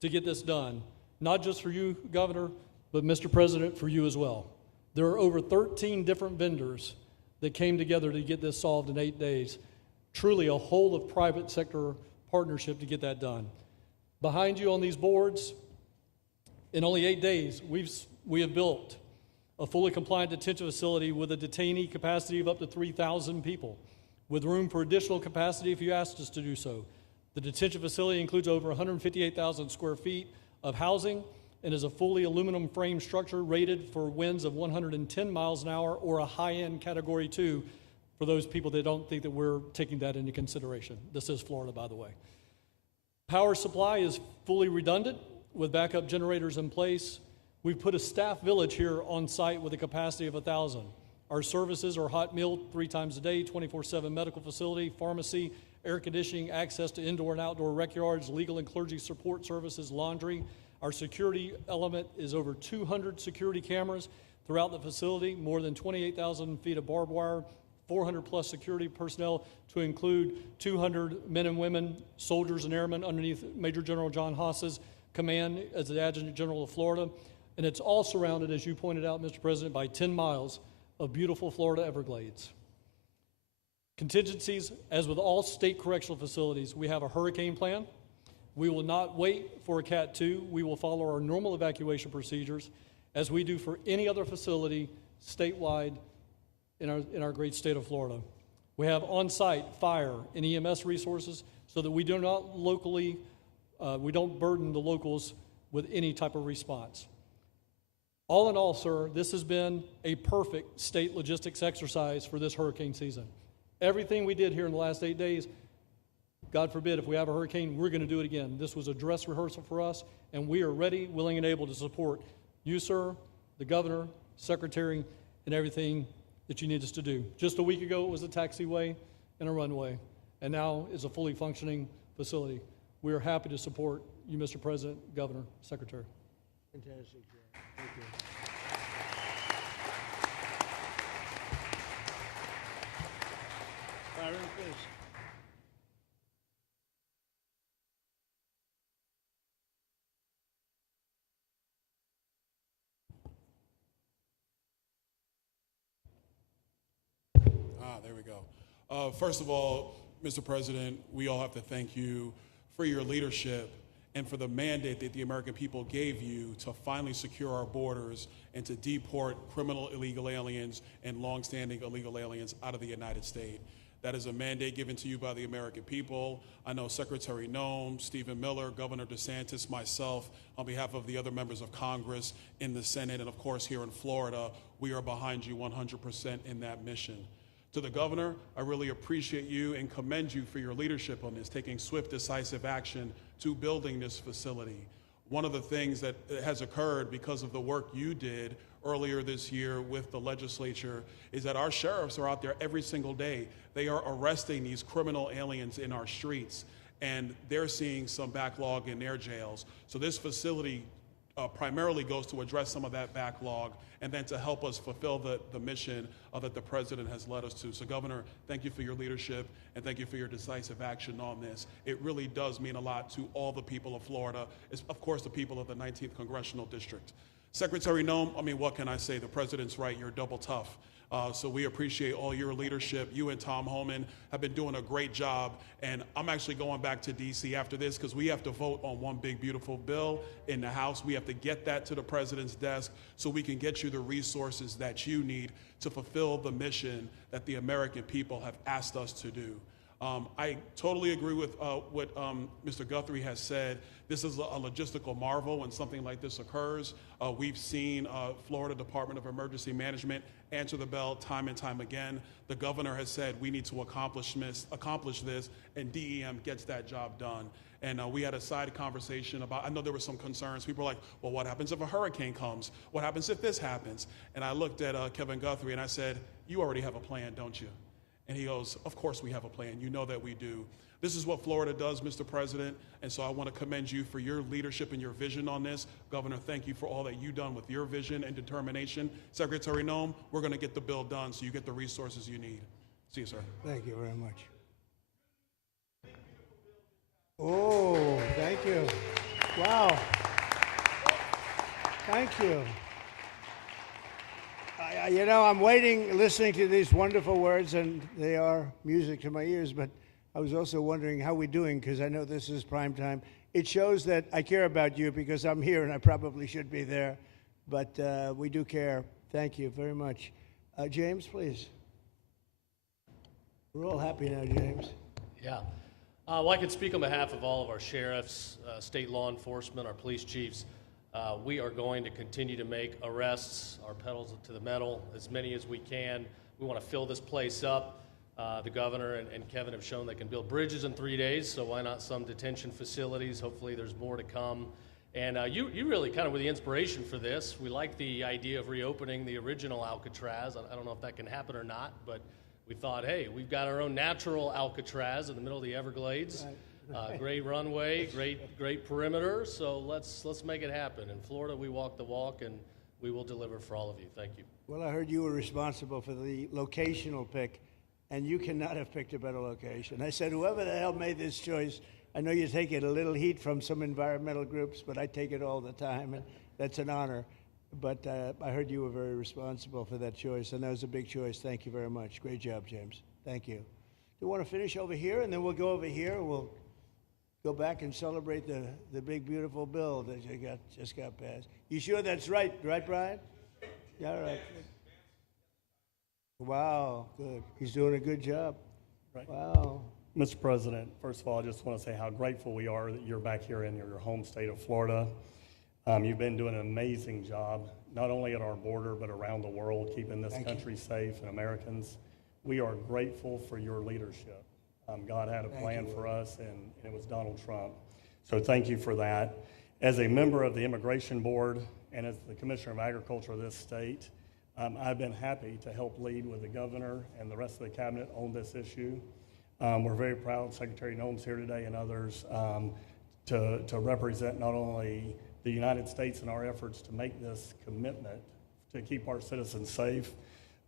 to get this done. Not just for you, Governor, but Mr. President, for you as well. There are over 13 different vendors that came together to get this solved in 8 days. Truly a whole of private sector partnership to get that done. Behind you on these boards, in only 8 days, we have built a fully compliant detention facility with a detainee capacity of up to 3,000 people, with room for additional capacity if you asked us to do so. The detention facility includes over 158,000 square feet of housing and is a fully aluminum frame structure rated for winds of 110 miles an hour or a high-end Category 2 for those people that don't think that we're taking that into consideration. This is Florida, by the way. Power supply is fully redundant with backup generators in place. We've put a staff village here on site with a capacity of 1,000. Our services are hot meal 3 times a day, 24/7 medical facility, pharmacy, air conditioning, access to indoor and outdoor rec yards, legal and clergy support services, laundry. Our security element is over 200 security cameras throughout the facility, more than 28,000 feet of barbed wire, 400 plus security personnel to include 200 men and women, soldiers and airmen underneath Major General John Haas's command as the Adjutant General of Florida. And it's all surrounded, as you pointed out, Mr. President, by 10 miles of beautiful Florida Everglades. Contingencies, as with all state correctional facilities, we have a hurricane plan. We will not wait for a Cat 2. We will follow our normal evacuation procedures as we do for any other facility statewide in our great state of Florida. We have on-site fire and EMS resources so that we do not we don't burden the locals with any type of response. All in all, sir, this has been a perfect state logistics exercise for this hurricane season. Everything we did here in the last 8 days, God forbid, if we have a hurricane, we're going to do it again. This was a dress rehearsal for us, and we are ready, willing, and able to support you, sir, the governor, secretary, and everything that you need us to do. Just a week ago, it was a taxiway and a runway, and now it's a fully functioning facility. We are happy to support you, Mr. President, Governor, Secretary. Fantastic, Joe. Thank you. Byron, please. There we go. First of all, Mr. President, we all have to thank you for your leadership and for the mandate that the American people gave you to finally secure our borders and to deport criminal illegal aliens and longstanding illegal aliens out of the United States. That is a mandate given to you by the American people. I know Secretary Noem, Stephen Miller, Governor DeSantis, myself, on behalf of the other members of Congress in the Senate, and of course here in Florida, we are behind you 100% in that mission. To the governor, I really appreciate you and commend you for your leadership on this, taking swift, decisive action to building this facility. One of the things that has occurred because of the work you did earlier this year with the legislature is that our sheriffs are out there every single day. They are arresting these criminal aliens in our streets, and they're seeing some backlog in their jails. So this facility primarily goes to address some of that backlog and then to help us fulfill the mission that the president has led us to. So Governor, thank you for your leadership and thank you for your decisive action on this. It really does mean a lot to all the people of Florida, of course the people of the 19th Congressional District. Secretary Noem, I mean, what can I say? The president's right, you're double tough. So we appreciate all your leadership. You and Tom Homan have been doing a great job. And I'm actually going back to D.C. after this because we have to vote on one big, beautiful bill in the House. We have to get that to the president's desk so we can get you the resources that you need to fulfill the mission that the American people have asked us to do. I totally agree with what Mr. Guthrie has said. This is a logistical marvel when something like this occurs. We've seen Florida Department of Emergency Management answer the bell time and time again. The governor has said we need to accomplish this, and DEM gets that job done. And we had a side conversation about, I know there were some concerns. People were like, well, what happens if a hurricane comes? What happens if this happens? And I looked at Kevin Guthrie and I said, you already have a plan, don't you? And he goes, of course we have a plan. You know that we do. This is what Florida does, Mr. President, and so I want to commend you for your leadership and your vision on this. Governor, thank you for all that you've done with your vision and determination. Secretary Noem, we're going to get the bill done so you get the resources you need. See you, sir. Thank you very much. Oh, thank you. Wow. Thank you. You know, I'm waiting, listening to these wonderful words, and they are music to my ears, but I was also wondering how we're doing, because I know this is prime time. It shows that I care about you because I'm here and I probably should be there, but we do care. Thank you very much. James, please. We're all happy now, James. Yeah. Well, I can speak on behalf of all of our sheriffs, state law enforcement, our police chiefs. We are going to continue to make arrests, our pedals to the metal, as many as we can. We want to fill this place up. The governor and Kevin have shown they can build bridges in 3 days, so why not some detention facilities? Hopefully there's more to come. And you really kind of were the inspiration for this. We like the idea of reopening the original Alcatraz. I don't know if that can happen or not, but we thought, hey, we've got our own natural Alcatraz in the middle of the Everglades. Great runway, great perimeter. So let's make it happen. In Florida, we walk the walk, and we will deliver for all of you. Thank you. Well, I heard you were responsible for the locational pick, and you cannot have picked a better location. I said, whoever the hell made this choice, I know you take it a little heat from some environmental groups, but I take it all the time, and that's an honor. But I heard you were very responsible for that choice, and that was a big choice. Thank you very much. Great job, James. Thank you. You want to finish over here, and then we'll go over here, and we'll go back and celebrate the big, beautiful bill that you just got passed. You sure that's right, Brian? Yeah, all right. Wow, good. He's doing a good job. Right. Wow. Mr. President, first of all, I just want to say how grateful we are that you're back here in your home state of Florida. You've been doing an amazing job, not only at our border, but around the world, keeping this country safe and Americans. We are grateful for your leadership. God had a plan for us, and it was Donald Trump. So thank you for that. As a member of the Immigration Board and as the Commissioner of Agriculture of this state, I've been happy to help lead with the governor and the rest of the cabinet on this issue. We're very proud Secretary Noem's here today and others to represent not only the United States in our efforts to make this commitment to keep our citizens safe,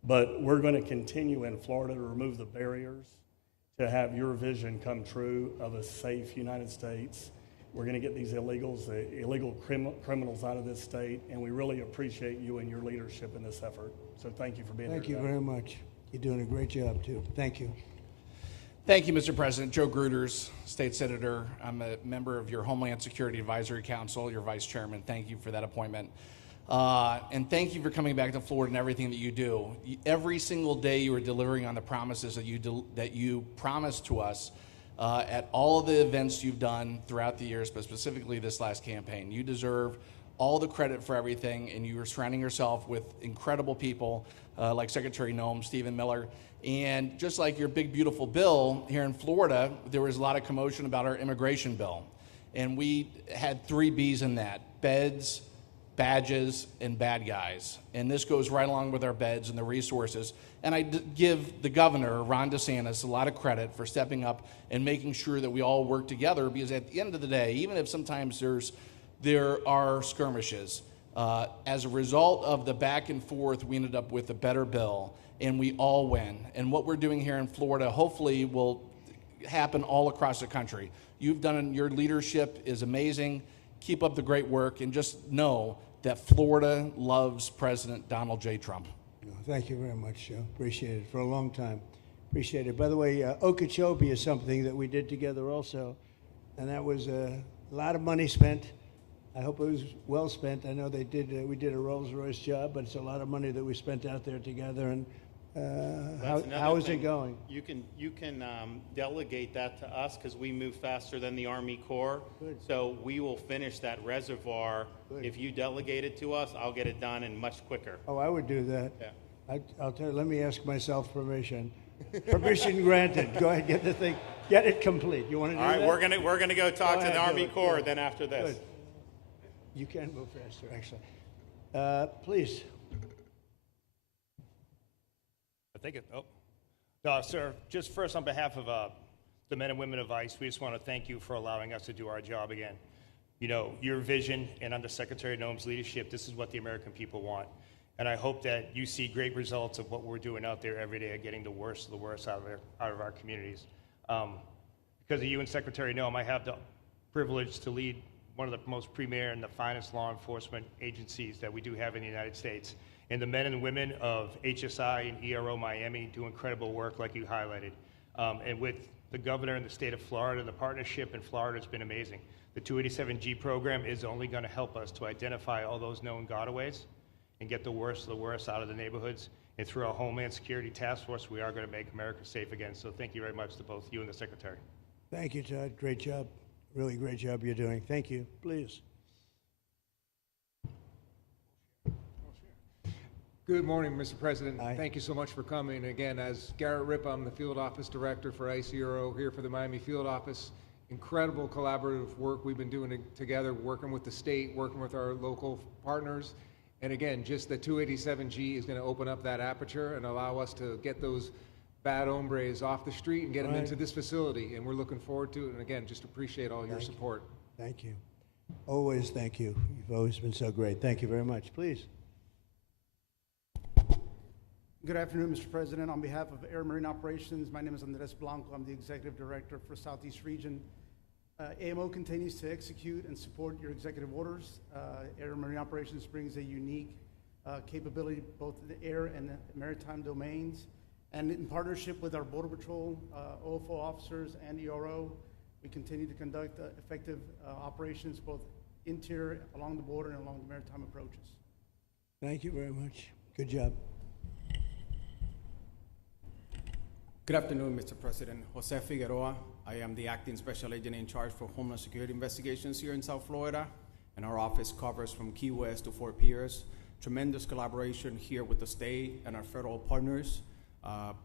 but we're going to continue in Florida to remove the barriers to have your vision come true of a safe United States. We're going to get these illegal criminals out of this state, and we really appreciate you and your leadership in this effort. So thank you for being here today. Thank you very much. You're doing a great job, too. Thank you. Thank you, Mr. President. Joe Gruters, State Senator. I'm a member of your Homeland Security Advisory Council, your Vice Chairman. Thank you for that appointment. And thank you for coming back to Florida and everything that you do. Every single day you are delivering on the promises that you promised to us at all of the events you've done throughout the years, but specifically this last campaign. You deserve all the credit for everything, and you are surrounding yourself with incredible people like Secretary Noem, Stephen Miller. And just like your big, beautiful bill here in Florida, there was a lot of commotion about our immigration bill. And we had 3 B's in that: beds, badges, and bad guys. And this goes right along with our beds and the resources. And I give the governor, Ron DeSantis, a lot of credit for stepping up and making sure that we all work together, because at the end of the day, even if sometimes there are skirmishes, as a result of the back and forth, we ended up with a better bill, and we all win. And what we're doing here in Florida hopefully will happen all across the country. Your leadership is amazing. Keep up the great work, and just know that Florida loves President Donald J. Trump. Thank you very much, Joe. Appreciate it for a long time. Appreciate it. By the way, Okeechobee is something that we did together also, and that was a lot of money spent. I hope it was well spent. I know we did a Rolls-Royce job, but it's a lot of money that we spent out there together. And how is it going? You can delegate that to us, because we move faster than the Army Corps. Good. So we will finish that reservoir. Good. If you delegate it to us, I'll get it done and much quicker. Oh, I would do that. Yeah. I'll tell you, let me ask myself permission. Permission granted. Go ahead, get the thing, get it complete. You want to do that? All right, we're gonna go talk to ahead, the do Army it. Corps Good. then after this. Good. You can move faster, actually. Please. Thank you. Oh, no, sir. Just first, on behalf of the men and women of ICE, we just want to thank you for allowing us to do our job again. You know, your vision and under Secretary Noem's leadership, this is what the American people want. And I hope that you see great results of what we're doing out there every day, getting the worst of the worst out of our communities. Because of you and Secretary Noem, I have the privilege to lead one of the most premier and the finest law enforcement agencies that we do have in the United States. And the men and women of HSI and ERO Miami do incredible work, like you highlighted. And with the governor in the state of Florida, the partnership in Florida has been amazing. The 287G program is only going to help us to identify all those known gotaways and get the worst of the worst out of the neighborhoods. And through our Homeland Security Task Force, we are going to make America safe again. So thank you very much to both you and the Secretary. Thank you, Todd. Great job. Really great job you're doing. Thank you. Please. Good morning, Mr. President. Hi. Thank you so much for coming. Again, as Garrett Ripp, I'm the Field Office Director for ICERO here for the Miami Field Office. Incredible collaborative work we've been doing together, working with the state, working with our local partners. And again, just the 287G is going to open up that aperture and allow us to get those bad hombres off the street and get them Right. into this facility. And we're looking forward to it. And again, just appreciate all your support. Thank you. Always thank you. You've always been so great. Thank you very much. Please. Good afternoon, Mr. President. On behalf of Air Marine Operations, my name is Andres Blanco. I'm the Executive Director for Southeast Region. AMO continues to execute and support your executive orders. Air Marine Operations brings a unique capability both in the air and the maritime domains. And in partnership with our Border Patrol, OFO officers, and ERO, we continue to conduct effective operations both interior, along the border, and along the maritime approaches. Thank you very much. Good job. Good afternoon, Mr. President. Jose Figueroa. I am the acting special agent in charge for Homeland Security Investigations here in South Florida, and our office covers from Key West to Fort Pierce. Tremendous collaboration here with the state and our federal partners.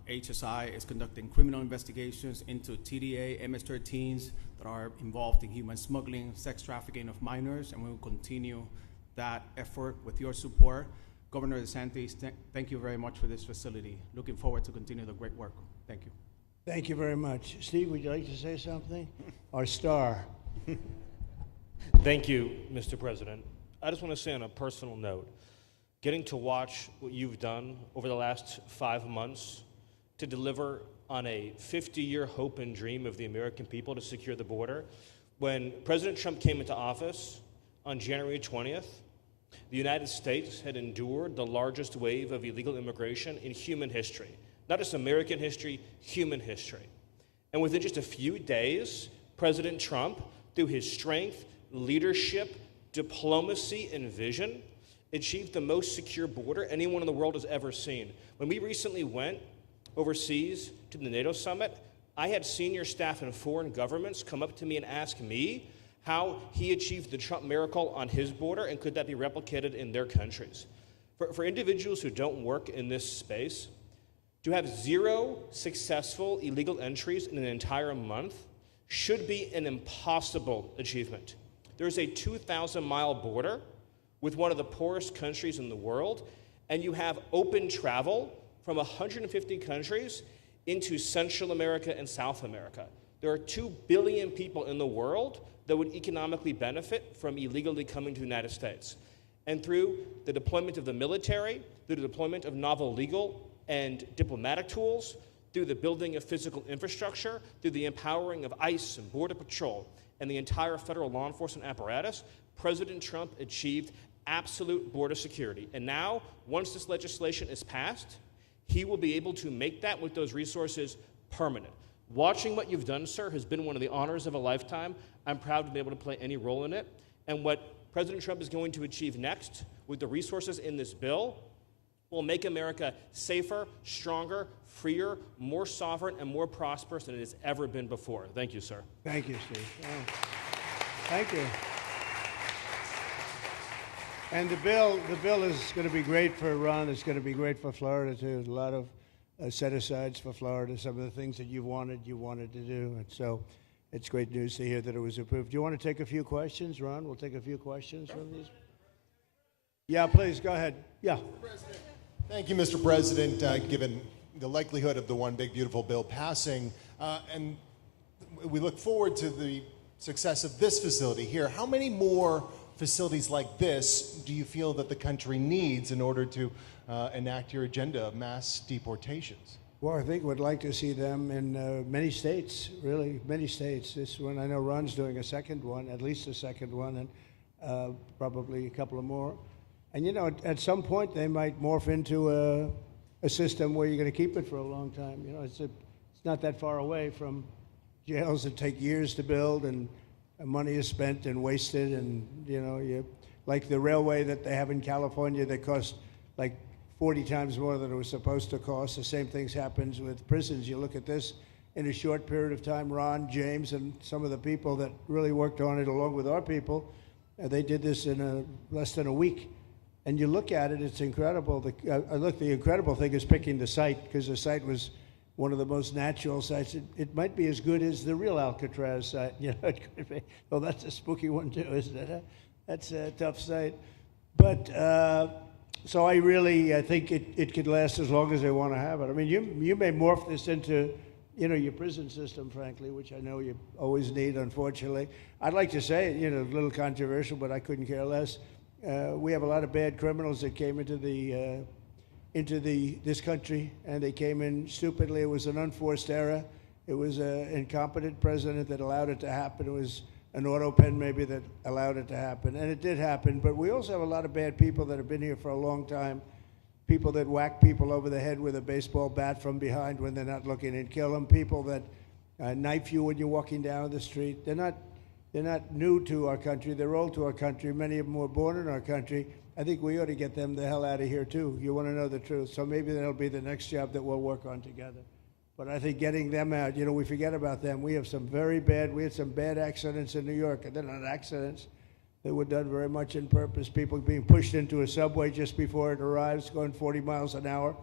HSI is conducting criminal investigations into TDA, MS-13s that are involved in human smuggling, sex trafficking of minors, and we will continue that effort with your support. Governor DeSantis, thank you very much for this facility. Looking forward to continue the great work. Thank you. Thank you very much. Steve, would you like to say something? Our star. Thank you, Mr. President. I just want to say on a personal note, getting to watch what you've done over the last 5 months to deliver on a 50-year hope and dream of the American people to secure the border. When President Trump came into office on January 20th, the United States had endured the largest wave of illegal immigration in human history. Not just American history, human history. And within just a few days, President Trump, through his strength, leadership, diplomacy, and vision, achieved the most secure border anyone in the world has ever seen. When we recently went overseas to the NATO summit, I had senior staff in foreign governments come up to me and ask me how he achieved the Trump miracle on his border and could that be replicated in their countries. For individuals who don't work in this space, to have 0 successful illegal entries in an entire month should be an impossible achievement. There's a 2,000-mile border with one of the poorest countries in the world, and you have open travel from 150 countries into Central America and South America. There are 2 billion people in the world that would economically benefit from illegally coming to the United States. And through the deployment of the military, through the deployment of novel legal and diplomatic tools, through the building of physical infrastructure, through the empowering of ICE and Border Patrol, and the entire federal law enforcement apparatus, President Trump achieved absolute border security. And now, once this legislation is passed, he will be able to make that with those resources permanent. Watching what you've done, sir, has been one of the honors of a lifetime. I'm proud to be able to play any role in it. And what President Trump is going to achieve next with the resources in this bill will make America safer, stronger, freer, more sovereign, and more prosperous than it has ever been before. Thank you, sir. Thank you, Steve. Oh. Thank you. And the bill is going to be great for Ron. It's going to be great for Florida, too. A lot of set-asides for Florida, some of the things that you wanted to do. And so it's great news to hear that it was approved. Do you want to take a few questions, Ron? We'll take a few questions from these. Yeah, please, go ahead. Yeah. Thank you, Mr. President. Given the likelihood of the One Big Beautiful Bill passing, and we look forward to the success of this facility here, how many more facilities like this do you feel that the country needs in order to enact your agenda of mass deportations? Well, I think we'd like to see them in many states, really, many states. This one, I know Ron's doing a second one, at least a second one, and probably a couple of more. And, you know, at some point, they might morph into a system where you're going to keep it for a long time. You know, it's not that far away from jails that take years to build, and money is spent and wasted. And, you know, like the railway that they have in California that costs like 40 times more than it was supposed to cost. The same things happens with prisons. You look at this in a short period of time. Ron, James, and some of the people that really worked on it along with our people, they did this in less than a week. And you look at it, it's incredible. The incredible thing is picking the site, because the site was one of the most natural sites. It might be as good as the real Alcatraz site. You know, it could be. Well, that's a spooky one too, isn't it? Huh? That's a tough site. But So I really think it could last as long as they want to have it. I mean, you may morph this into, your prison system, frankly, which I know you always need, unfortunately. I'd like to say, a little controversial, but I couldn't care less. We have a lot of bad criminals that came into this country, and they came in stupidly. It was an unforced error. It was an incompetent president that allowed it to happen. It was an auto pen maybe that allowed it to happen, and it did happen. But we also have a lot of bad people that have been here for a long time, people that whack people over the head with a baseball bat from behind when they're not looking and kill them, people that knife you when you're walking down the street. They're not new to our country. They're old to our country. Many of them were born in our country. I think we ought to get them the hell out of here, too. You want to know the truth. So maybe that'll be the next job that we'll work on together. But I think getting them out, we forget about them. We had some bad accidents in New York, and they're not accidents. They were done very much in purpose. People being pushed into a subway just before it arrives, going 40 miles an hour,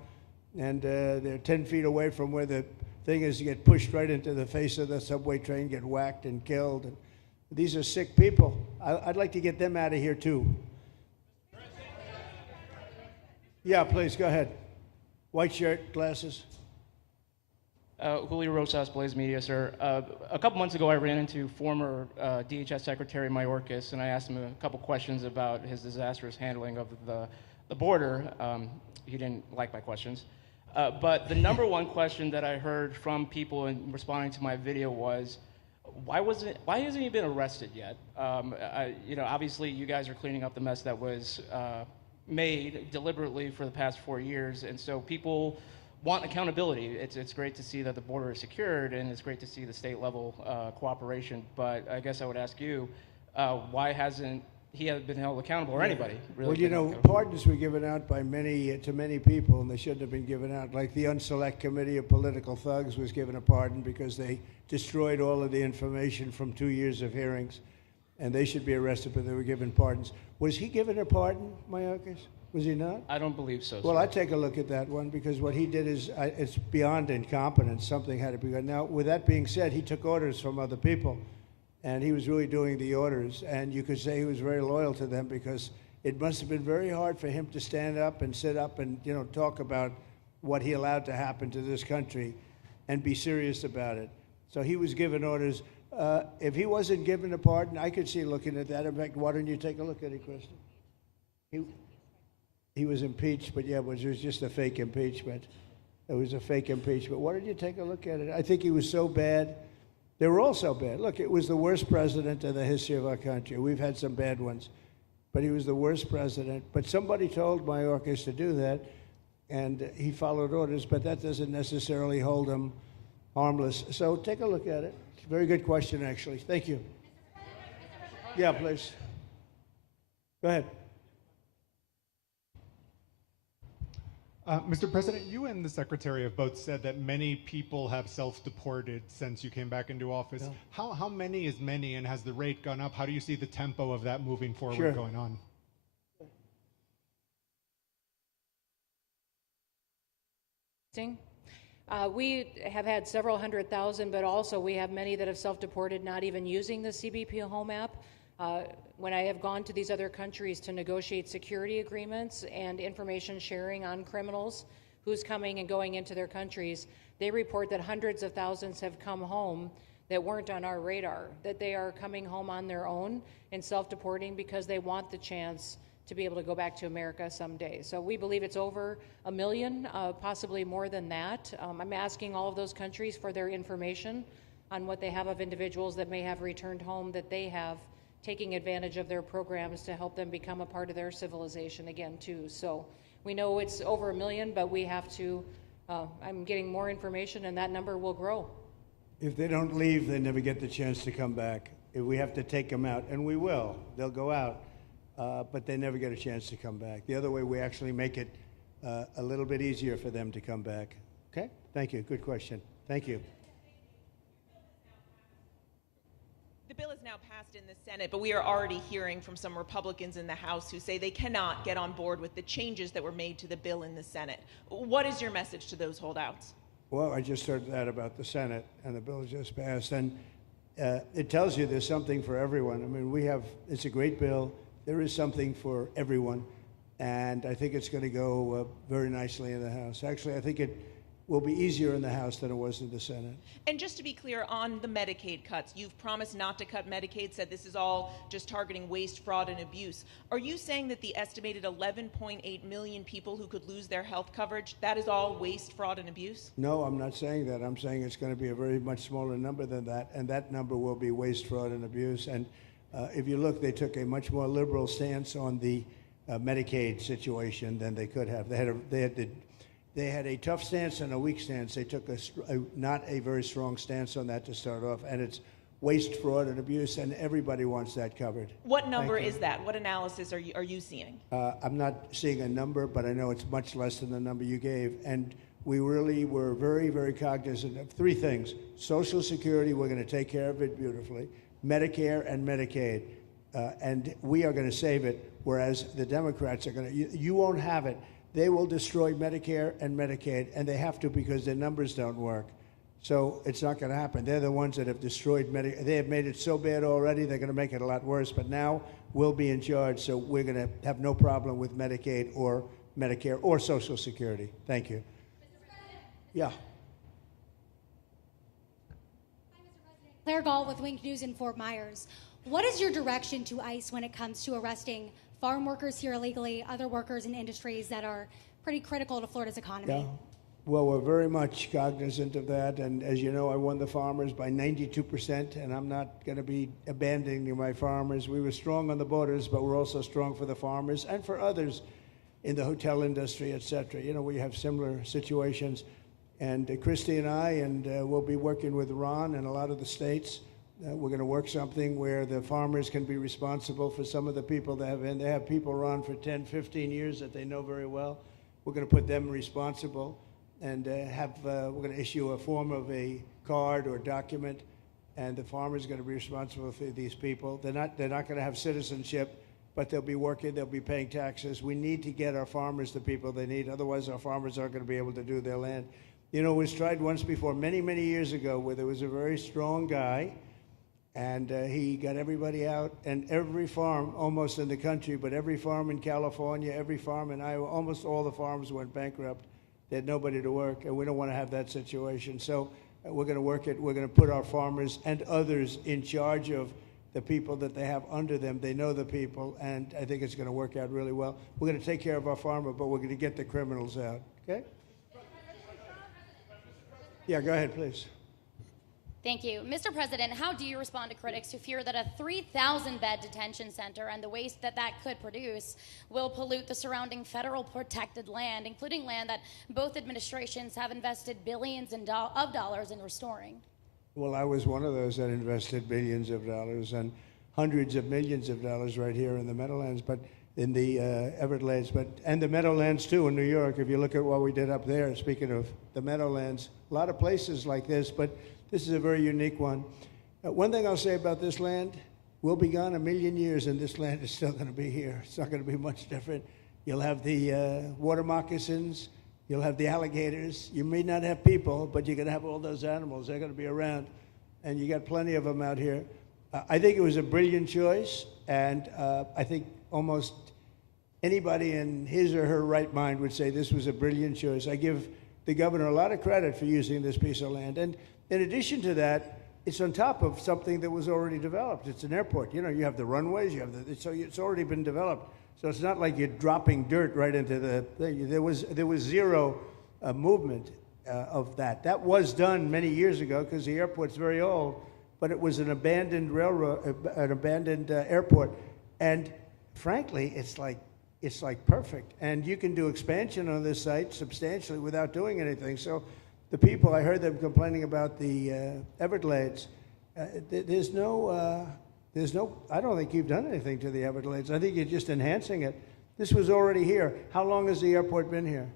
and they're 10 feet away from where the thing is, you get pushed right into the face of the subway train, get whacked and killed. And these are sick people. I'd like to get them out of here, too. Yeah, please, go ahead. White shirt, glasses. Julio Rosas, Blaze Media, sir. A couple months ago, I ran into former DHS Secretary Mayorkas, and I asked him a couple questions about his disastrous handling of the border. He didn't like my questions. But the number one question that I heard from people in responding to my video was, why hasn't he been arrested yet? Obviously, you guys are cleaning up the mess that was made deliberately for the past 4 years, and so people want accountability. It's great to see that the border is secured, and it's great to see the state level cooperation. But I guess I would ask you, why hasn't he been held accountable, or anybody really? Well, pardons were given out by to many people, and they shouldn't have been given out. Like the Unselect Committee of Political Thugs was given a pardon because they destroyed all of the information from 2 years of hearings, and they should be arrested, but they were given pardons. Was he given a pardon, Mayorkas? Was he not? I don't believe so. Well, sir. I'd take a look at that one, because what he did is it's beyond incompetence. Something had to be done. Now, with that being said, he took orders from other people, and he was really doing the orders. And you could say he was very loyal to them, because it must have been very hard for him to stand up and sit up and talk about what he allowed to happen to this country and be serious about it. So he was given orders. If he wasn't given a pardon, I could see looking at that. In fact, why don't you take a look at it, Kristen? He was impeached, but yeah, it was just a fake impeachment. It was a fake impeachment. Why don't you take a look at it? I think he was so bad. They were all so bad. Look, it was the worst president in the history of our country. We've had some bad ones, but he was the worst president. But somebody told Mayorkas to do that, and he followed orders, but that doesn't necessarily hold him harmless. So take a look at it. Very good question, actually. Thank you. Yeah, please. Go ahead. Mr. President, you and the Secretary have both said that many people have self-deported since you came back into office. Yeah. How many is many, and has the rate gone up? How do you see the tempo of that moving forward going on? We have had several 100,000, but also we have many that have self-deported, not even using the CBP Home app. When I have gone to these other countries to negotiate security agreements and information sharing on criminals, who's coming and going into their countries, they report that hundreds of thousands have come home that weren't on our radar, that they are coming home on their own and self-deporting because they want the chance to be able to go back to America someday. So we believe it's over 1 million, possibly more than that. I'm asking all of those countries for their information on what they have of individuals that may have returned home, that they have taking advantage of their programs to help them become a part of their civilization again, too. So we know it's over 1 million, but we have to, I'm getting more information, and that number will grow. If they don't leave, they never get the chance to come back. If we have to take them out, and we will, they'll go out, but they never get a chance to come back. The other way, we actually make it a little bit easier for them to come back. Okay? Thank you. Good question. Thank you. The bill is now passed in the Senate, but we are already hearing from some Republicans in the House who say they cannot get on board with the changes that were made to the bill in the Senate. What is your message to those holdouts? Well, I just heard that about the Senate, and the bill just passed, and it tells you there's something for everyone. I mean, it's a great bill. There is something for everyone, and I think it's going to go very nicely in the House. Actually, I think it will be easier in the House than it was in the Senate. And just to be clear on the Medicaid cuts, you've promised not to cut Medicaid, said this is all just targeting waste, fraud, and abuse. Are you saying that the estimated 11.8 million people who could lose their health coverage, that is all waste, fraud, and abuse? No, I'm not saying that. I'm saying it's going to be a very much smaller number than that, and that number will be waste, fraud, and abuse. And if you look, they took a much more liberal stance on the Medicaid situation than they could have. They had a tough stance and a weak stance. They took not a very strong stance on that to start off, and it's waste, fraud, and abuse, and everybody wants that covered. What number is that? What analysis are you seeing? I'm not seeing a number, but I know it's much less than the number you gave, and we really were very, very cognizant of three things. Social Security, we're going to take care of it beautifully. Medicare and Medicaid, and we are going to save it, whereas the Democrats are going to, you won't have it. They will destroy Medicare and Medicaid, and they have to because their numbers don't work. So it's not going to happen. They're the ones that have destroyed Medicare. They have made it so bad already, they're going to make it a lot worse. But now we'll be in charge, so we're going to have no problem with Medicaid or Medicare or Social Security. Thank you. Yeah. Claire Gall with Wink News in Fort Myers. What is your direction to ICE when it comes to arresting farm workers here illegally, other workers in industries that are pretty critical to Florida's economy? Yeah. Well, we're very much cognizant of that, and as you know, I won the farmers by 92%, and I'm not going to be abandoning my farmers. We were strong on the borders, but we're also strong for the farmers and for others in the hotel industry, et cetera. You know, we have similar situations, and Christy and I, and we'll be working with Ron and a lot of the states. We're going to work something where the farmers can be responsible for some of the people they have people run for 10, 15 years that they know very well. We're going to put them responsible and we're going to issue a form of a card or document, and the farmer's going to be responsible for these people. They're not going to have citizenship, but they'll be working, they'll be paying taxes. We need to get our farmers the people they need, otherwise our farmers aren't going to be able to do their land. You know, it was tried once before, many, many years ago, where there was a very strong guy, and he got everybody out, and every farm almost in the country, but every farm in California, every farm in Iowa, almost all the farms went bankrupt. They had nobody to work, and we don't want to have that situation. So we're going to work it. We're going to put our farmers and others in charge of the people that they have under them. They know the people, and I think it's going to work out really well. We're going to take care of our farmer, but we're going to get the criminals out. Okay? Yeah, go ahead, please. Thank you. Mr. President, how do you respond to critics who fear that a 3,000-bed detention center and the waste that could produce will pollute the surrounding federal protected land, including land that both administrations have invested billions of dollars in restoring? Well, I was one of those that invested billions of dollars and hundreds of millions of dollars right here in the Meadowlands, but in the Everglades, and the Meadowlands too in New York. If you look at what we did up there, speaking of the Meadowlands, a lot of places like this, but this is a very unique one. One thing I'll say about this land, we'll be gone 1,000,000 years and this land is still going to be here. It's not going to be much different. You'll have the water moccasins, you'll have the alligators. You may not have people, but you're going to have all those animals. They're going to be around, and you got plenty of them out here. I think it was a brilliant choice, and I think almost anybody in his or her right mind would say this was a brilliant choice. I give the governor a lot of credit for using this piece of land. And in addition to that, it's on top of something that was already developed. It's an airport. You know, you have the runways, you have so it's already been developed. So it's not like you're dropping dirt right into the thing. There was zero movement of that. That was done many years ago because the airport's very old, but it was an abandoned railroad, an abandoned airport. And frankly, it's like perfect. And you can do expansion on this site substantially without doing anything. So the people, I heard them complaining about the Everglades. There's no, I don't think you've done anything to the Everglades. I think you're just enhancing it. This was already here. How long has the airport been here?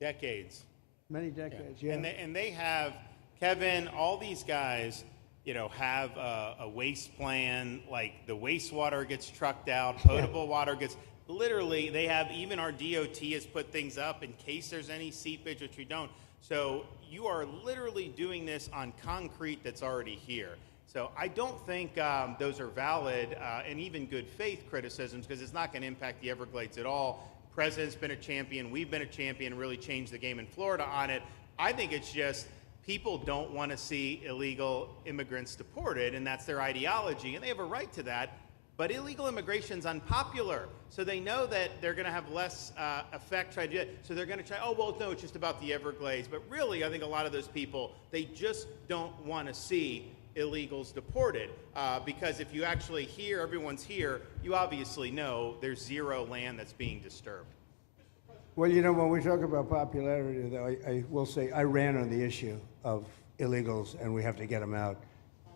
Decades. Many decades, yeah. And they have, Kevin, all these guys, you know, have a waste plan, like the wastewater gets trucked out, potable water gets, literally, they have, even our DOT has put things up in case there's any seepage, which we don't. So you are literally doing this on concrete that's already here. So I don't think those are valid and even good faith criticisms, because it's not going to impact the Everglades at all. president's been a champion, we've been a champion, really changed the game in Florida on it. I think it's just people don't want to see illegal immigrants deported, and that's their ideology, and they have a right to that. But illegal immigration's unpopular, so they know that they're going to have less effect trying to do it. So they're going to try, oh, well, no, it's just about the Everglades. But really, I think a lot of those people, they just don't want to see illegals deported. Because if you actually hear, everyone's here, you obviously know there's zero land that's being disturbed. Well, you know, when we talk about popularity, though, I will say I ran on the issue of illegals, and we have to get them out.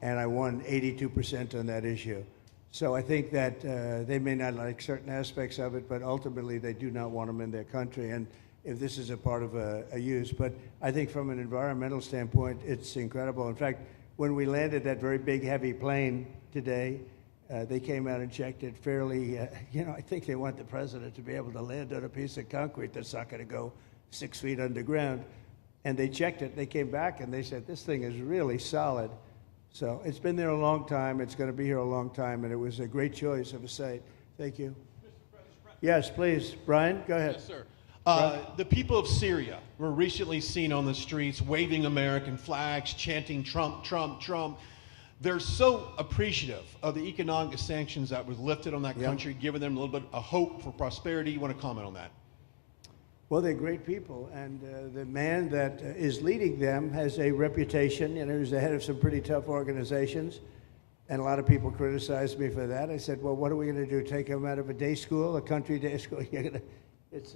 And I won 82% on that issue. So I think that they may not like certain aspects of it, but ultimately they do not want them in their country. And if this is a part of a use, but I think from an environmental standpoint, it's incredible. In fact, when we landed that very big, heavy plane today, they came out and checked it fairly. I think they want the president to be able to land on a piece of concrete that's not going to go 6 feet underground. And they checked it. They came back and they said, this thing is really solid. So it's been there a long time. It's going to be here a long time, and it was a great choice of a site. Thank you. Yes, please. Brian, go ahead. Yes, sir. The people of Syria were recently seen on the streets waving American flags, chanting Trump, Trump, Trump. They're so appreciative of the economic sanctions that was lifted on that country, giving them a little bit of hope for prosperity. You want to comment on that? Well, they're great people, and the man that is leading them has a reputation. He was the head of some pretty tough organizations, and a lot of people criticized me for that. I said, well, what are we going to do, take him out of a day school, a country day school? It's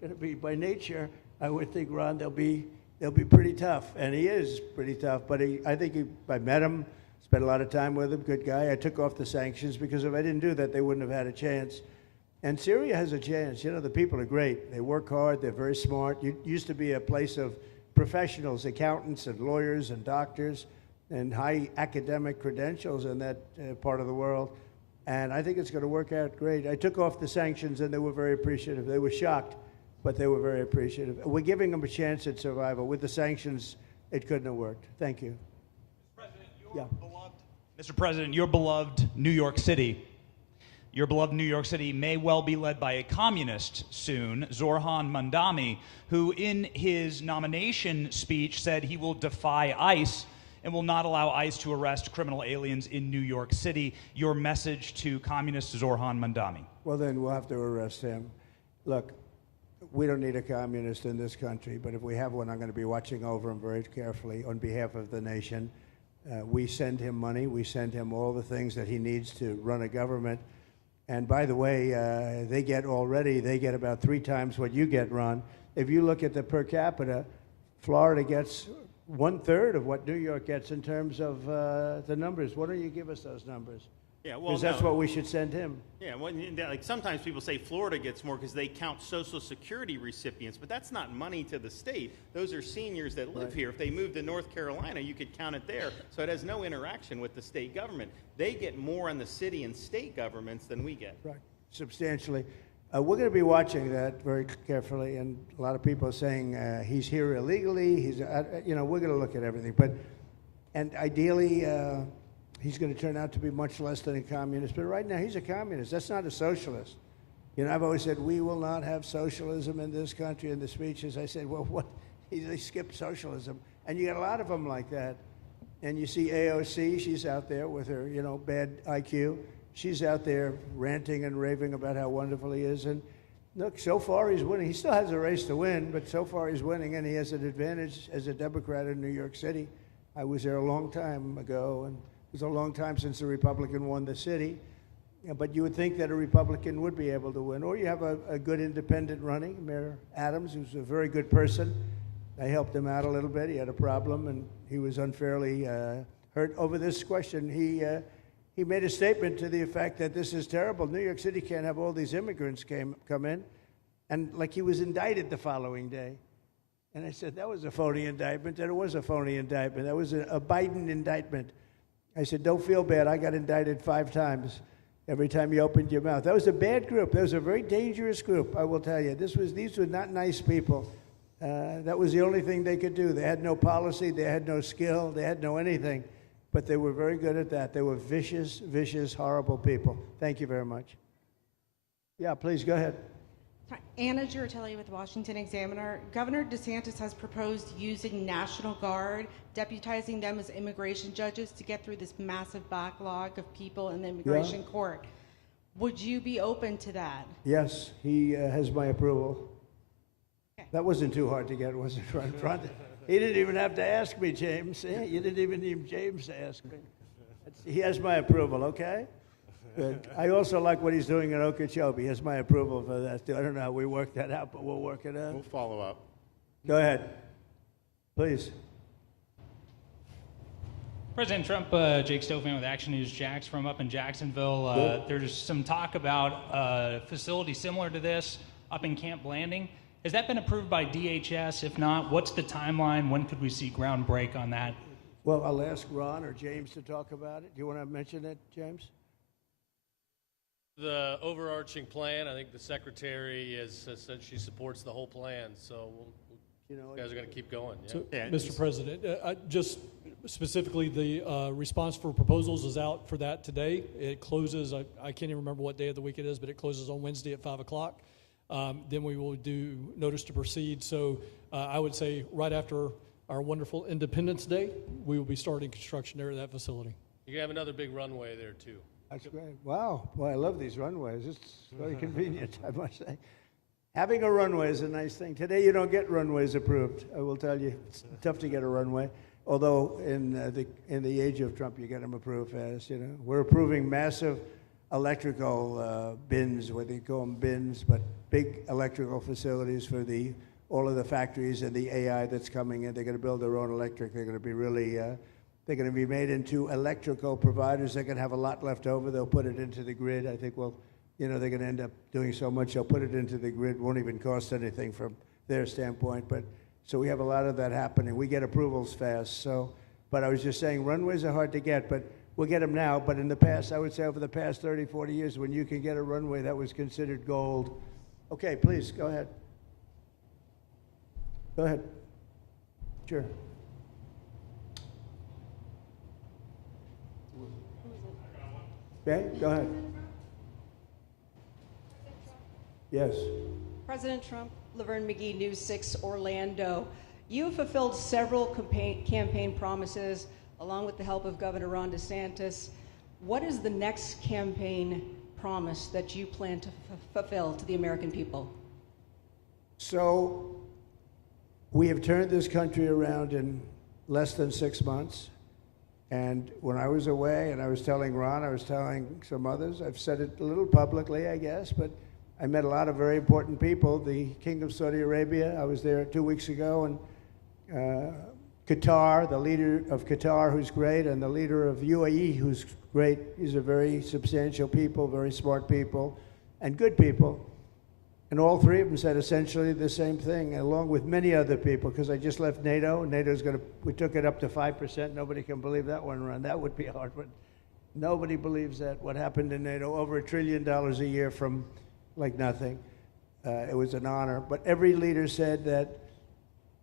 going to be, by nature, I would think, Ron, they'll be pretty tough, and he is pretty tough, but I think I met him, spent a lot of time with him, good guy. I took off the sanctions because if I didn't do that, they wouldn't have had a chance. And Syria has a chance. The people are great. They work hard. They're very smart. It used to be a place of professionals, accountants and lawyers and doctors and high academic credentials in that part of the world. And I think it's going to work out great. I took off the sanctions, and they were very appreciative. They were shocked, but they were very appreciative. We're giving them a chance at survival. With the sanctions, it couldn't have worked. Thank you. Mr. President, your beloved New York City may well be led by a communist soon, Zorhan Mandami, who in his nomination speech said he will defy ICE and will not allow ICE to arrest criminal aliens in New York City. Your message to communist Zorhan Mandami? Well, then we'll have to arrest him. Look, we don't need a communist in this country, but if we have one, I'm going to be watching over him very carefully on behalf of the nation. We send him money. We send him all the things that he needs to run a government. And by the way, they get about 3 times what you get, Ron. If you look at the per capita, Florida gets 1/3 of what New York gets in terms of the numbers. Why don't you give us those numbers? Yeah, well, because that's what we should send him. Yeah, well, like sometimes people say Florida gets more because they count Social Security recipients, but that's not money to the state. Those are seniors that live here. If they moved to North Carolina, you could count it there. So it has no interaction with the state government. They get more in the city and state governments than we get. Right, substantially. We're going to be watching that very carefully, and a lot of people are saying he's here illegally. We're going to look at everything, and ideally. He's going to turn out to be much less than a communist. But right now, he's a communist. That's not a socialist. I've always said, we will not have socialism in this country. In the speeches, I said, well, what? They skipped socialism. And you got a lot of them like that. And you see AOC, she's out there with her, bad IQ. She's out there ranting and raving about how wonderful he is. And look, so far he's winning. He still has a race to win, but so far he's winning, and he has an advantage as a Democrat in New York City. I was there a long time ago, and it was a long time since a Republican won the city, but you would think that a Republican would be able to win. Or you have a good independent running, Mayor Adams, who's a very good person. I helped him out a little bit. He had a problem, and he was unfairly hurt over this question. He made a statement to the effect that this is terrible. New York City can't have all these immigrants come in, and like he was indicted the following day. And I said, that was a phony indictment, and it was a phony indictment. That was a Biden indictment. I said, don't feel bad. I got indicted 5 times every time you opened your mouth. That was a bad group. That was a very dangerous group, I will tell you. These were not nice people. That was the only thing they could do. They had no policy. They had no skill. They had no anything. But they were very good at that. They were vicious, vicious, horrible people. Thank you very much. Yeah, please go ahead. Anna Giratelli with the Washington Examiner. Governor DeSantis has proposed using National Guard, deputizing them as immigration judges to get through this massive backlog of people in the immigration court. Would you be open to that? Yes, he has my approval. Okay. That wasn't too hard to get, was it, right in front? He didn't even have to ask me, James. You didn't even need James to ask me. He has my approval, okay? Good. I also like what he's doing in Okeechobee. He has my approval for that, too. I don't know how we work that out, but we'll work it out. We'll follow up. Go ahead. Please. President Trump, Jake Stofan with Action News Jax from up in Jacksonville. There's some talk about a facility similar to this up in Camp Blanding. Has that been approved by DHS? If not, what's the timeline? When could we see ground break on that? Well, I'll ask Ron or James to talk about it. Do you want to mention it, James? The overarching plan, I think the secretary has said she supports the whole plan, so you guys are going to keep going. Yeah. So, Mr. President, just specifically, the response for proposals is out for that today. It closes, I can't even remember what day of the week it is, but it closes on Wednesday at 5 o'clock. Then we will do notice to proceed. So I would say right after our wonderful Independence Day, we will be starting construction there at that facility. You're going to have another big runway there, too. That's great. Wow. Boy, I love these runways. It's very convenient, I must say. Having a runway is a nice thing. Today, you don't get runways approved. I will tell you, it's tough to get a runway. Although in the age of Trump, you get them approved fast. You know, we're approving massive electrical bins, what they call them bins, but big electrical facilities for all of the factories and the AI that's coming in. They're going to build their own electric. They're going to be really. They're going to be made into electrical providers. They're going to have a lot left over. They'll put it into the grid. I think, they're going to end up doing so much. They'll put it into the grid. Won't even cost anything from their standpoint. But so we have a lot of that happening. We get approvals fast. So, but I was just saying, runways are hard to get, but we'll get them now. But in the past, I would say over the past 30, 40 years, when you can get a runway, that was considered gold. Okay, please, go ahead. Go ahead. Sure. Okay, go ahead. Yes. President Trump, Laverne McGee, News 6 Orlando. You have fulfilled several campaign promises along with the help of Governor Ron DeSantis. What is the next campaign promise that you plan to fulfill to the American people? So we have turned this country around in less than 6 months. And when I was away, and I was telling Ron, I was telling some others, I've said it a little publicly, I guess, but I met a lot of very important people. The King of Saudi Arabia, I was there 2 weeks ago, and Qatar, the leader of Qatar, who's great, and the leader of UAE, who's great. These are very substantial people, very smart people, and good people. And all three of them said essentially the same thing, along with many other people, because I just left NATO. NATO's we took it up to 5%. Nobody can believe that one run. That would be hard, but nobody believes that. What happened in NATO, over $1 trillion a year from like nothing. It was an honor. But every leader said that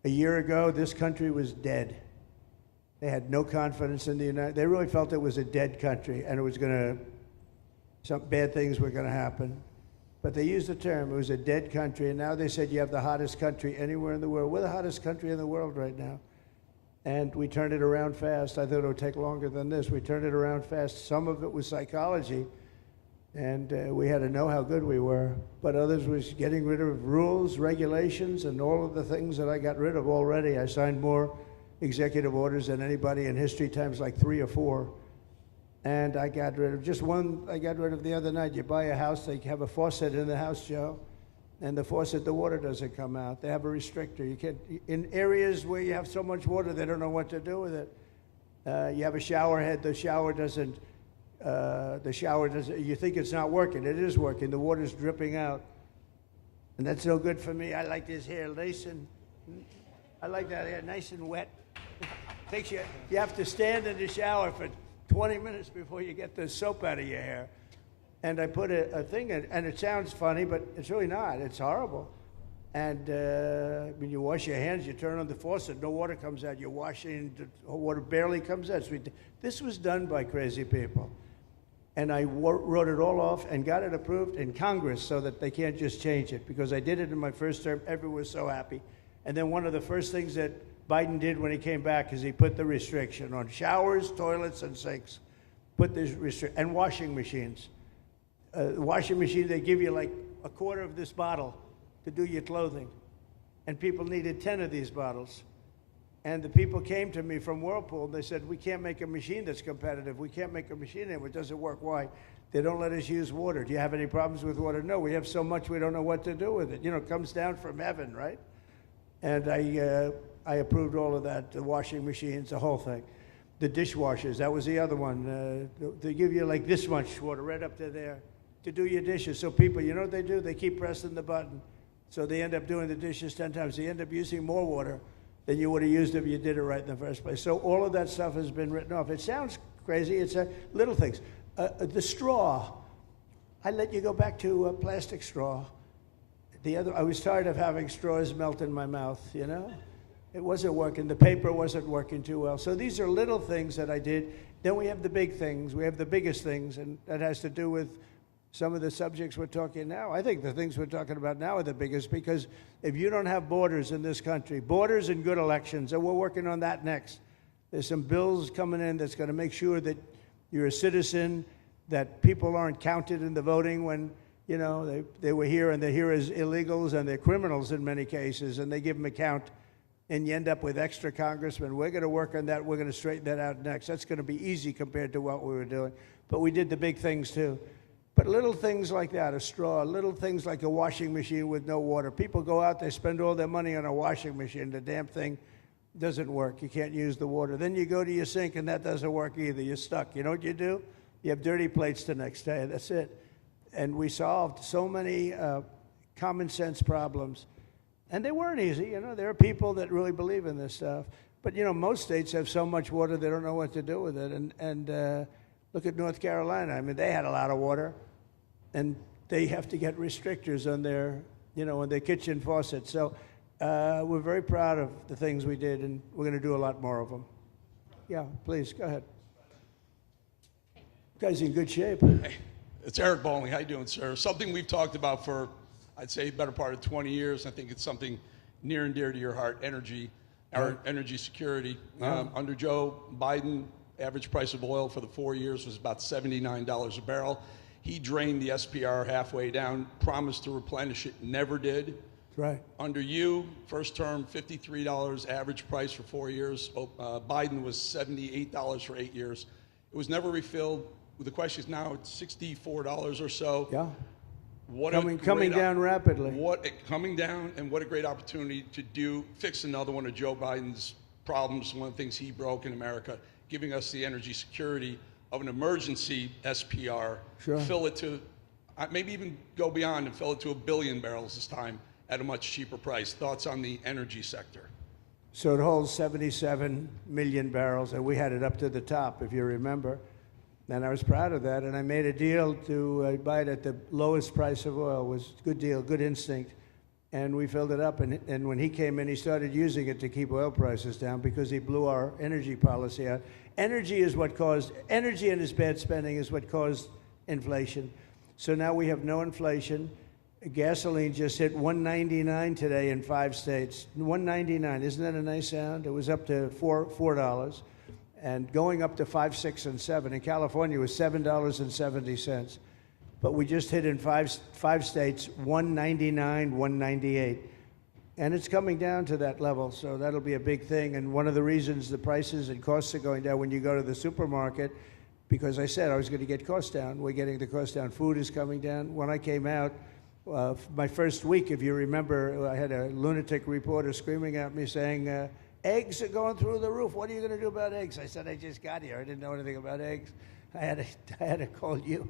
a year ago, this country was dead. They had no confidence in the United States. They really felt it was a dead country, and it was some bad things were going to happen. But they used the term, it was a dead country, and now they said you have the hottest country anywhere in the world. We're the hottest country in the world right now. And we turned it around fast. I thought it would take longer than this. We turned it around fast. Some of it was psychology, and we had to know how good we were. But others was getting rid of rules, regulations, and all of the things that I got rid of already. I signed more executive orders than anybody in history, times like 3 or 4. And I got rid of just one. I got rid of the other night. You buy a house, they have a faucet in the house, Joe, and the faucet, the water doesn't come out. They have a restrictor. You can't, in areas where you have so much water, they don't know what to do with it. You have a shower head, the shower doesn't, you think it's not working. It is working. The water's dripping out. And that's no good for me. I like this hair I like that hair nice and wet. Takes you have to stand in the shower for 20 minutes before you get the soap out of your hair. And I put a thing in, and it sounds funny, but it's really not. It's horrible. And when you wash your hands, you turn on the faucet, no water comes out. You're washing, the water barely comes out. So this was done by crazy people. And I wrote it all off and got it approved in Congress so that they can't just change it, because I did it in my first term. Everyone was so happy. And then one of the first things that Biden did when he came back is he put the restriction on showers, toilets, and sinks. Put this and washing machines. Washing machine, they give you like a quarter of this bottle to do your clothing. And people needed 10 of these bottles. And the people came to me from Whirlpool, and they said, we can't make a machine that's competitive. We can't make a machine anymore. It doesn't work. Why? They don't let us use water. Do you have any problems with water? No, we have so much we don't know what to do with it. You know, it comes down from heaven, right? And I approved all of that, the washing machines, the whole thing. The dishwashers, that was the other one. They give you like this much water right up to there to do your dishes. So people, you know what they do? They keep pressing the button. So they end up doing the dishes 10 times. They end up using more water than you would have used if you did it right in the first place. So all of that stuff has been written off. It sounds crazy. It's little things. The straw. I let you go back to a plastic straw. I was tired of having straws melt in my mouth, you know? It wasn't working. The paper wasn't working too well. So these are little things that I did. Then we have the big things. We have the biggest things, and that has to do with some of the subjects we're talking now. I think the things we're talking about now are the biggest, because if you don't have borders in this country, borders and good elections, and we're working on that next. There's some bills coming in that's going to make sure that you're a citizen, that people aren't counted in the voting when, you know, they were here and they're here as illegals and they're criminals in many cases, and they give them a count, and you end up with extra congressmen. We're going to work on that. We're going to straighten that out next. That's going to be easy compared to what we were doing. But we did the big things too. But little things like that, a straw, little things like a washing machine with no water. People go out, they spend all their money on a washing machine. The damn thing doesn't work. You can't use the water. Then you go to your sink, and that doesn't work either. You're stuck. You know what you do? You have dirty plates the next day. That's it. And we solved so many common sense problems. And they weren't easy. You know, there are people that really believe in this stuff. But, you know, most states have so much water, they don't know what to do with it. And look at North Carolina. I mean, they had a lot of water. And they have to get restrictors on their, you know, on their kitchen faucet. So we're very proud of the things we did, and we're going to do a lot more of them. Yeah, please, go ahead. You guys in good shape. Hey, it's Eric Bowling. How you doing, sir? Something we've talked about for, I'd say, better part of 20 years. I think it's something near and dear to your heart, energy, our energy security. Yeah. Under Joe Biden, average price of oil for the 4 years was about $79 a barrel. He drained the SPR halfway down, promised to replenish it, never did. That's right. Under you, first term, $53 average price for 4 years. Biden was $78 for 8 years. It was never refilled. The question is now it's $64 or so. Yeah. What coming down rapidly. Coming down, and what a great opportunity to fix another one of Joe Biden's problems, one of the things he broke in America, giving us the energy security of an emergency SPR, Sure. fill it to, maybe even go beyond and fill it to 1 billion barrels this time at a much cheaper price. Thoughts on the energy sector? So it holds 77 million barrels, and we had it up to the top, if you remember. And I was proud of that, and I made a deal to buy it at the lowest price of oil. It was a good deal, good instinct. And we filled it up, and when he came in, he started using it to keep oil prices down because he blew our energy policy out. Energy and his bad spending is what caused inflation. So now we have no inflation. Gasoline just hit $1.99 today in 5 states. $1.99, isn't that a nice sound? It was up to $4, and going up to $5, $6, and $7. In California, it was $7.70. But we just hit in five states $1.99, $1.98. And it's coming down to that level, so that'll be a big thing. And one of the reasons the prices and costs are going down when you go to the supermarket, because I said I was going to get costs down. We're getting the cost down. Food is coming down. When I came out, my first week, if you remember, I had a lunatic reporter screaming at me saying, eggs are going through the roof. What are you going to do about eggs? I said, I just got here. I didn't know anything about eggs. I had to call you.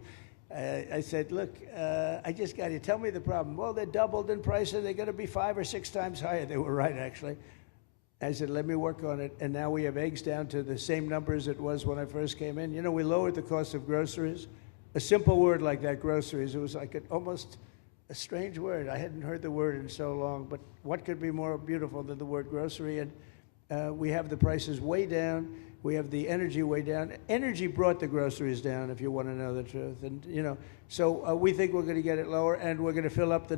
I said, look, I just got here. Tell me the problem. Well, they're doubled in price, and they're going to be 5 or 6 times higher. They were right, actually. I said, let me work on it. And now we have eggs down to the same numbers it was when I first came in. You know, we lowered the cost of groceries. A simple word like that, groceries, it was like almost a strange word. I hadn't heard the word in so long, but what could be more beautiful than the word grocery? And We have the prices way down. We have the energy way down. Energy brought the groceries down, if you want to know the truth. And, so we think we're going to get it lower, and we're going to fill up the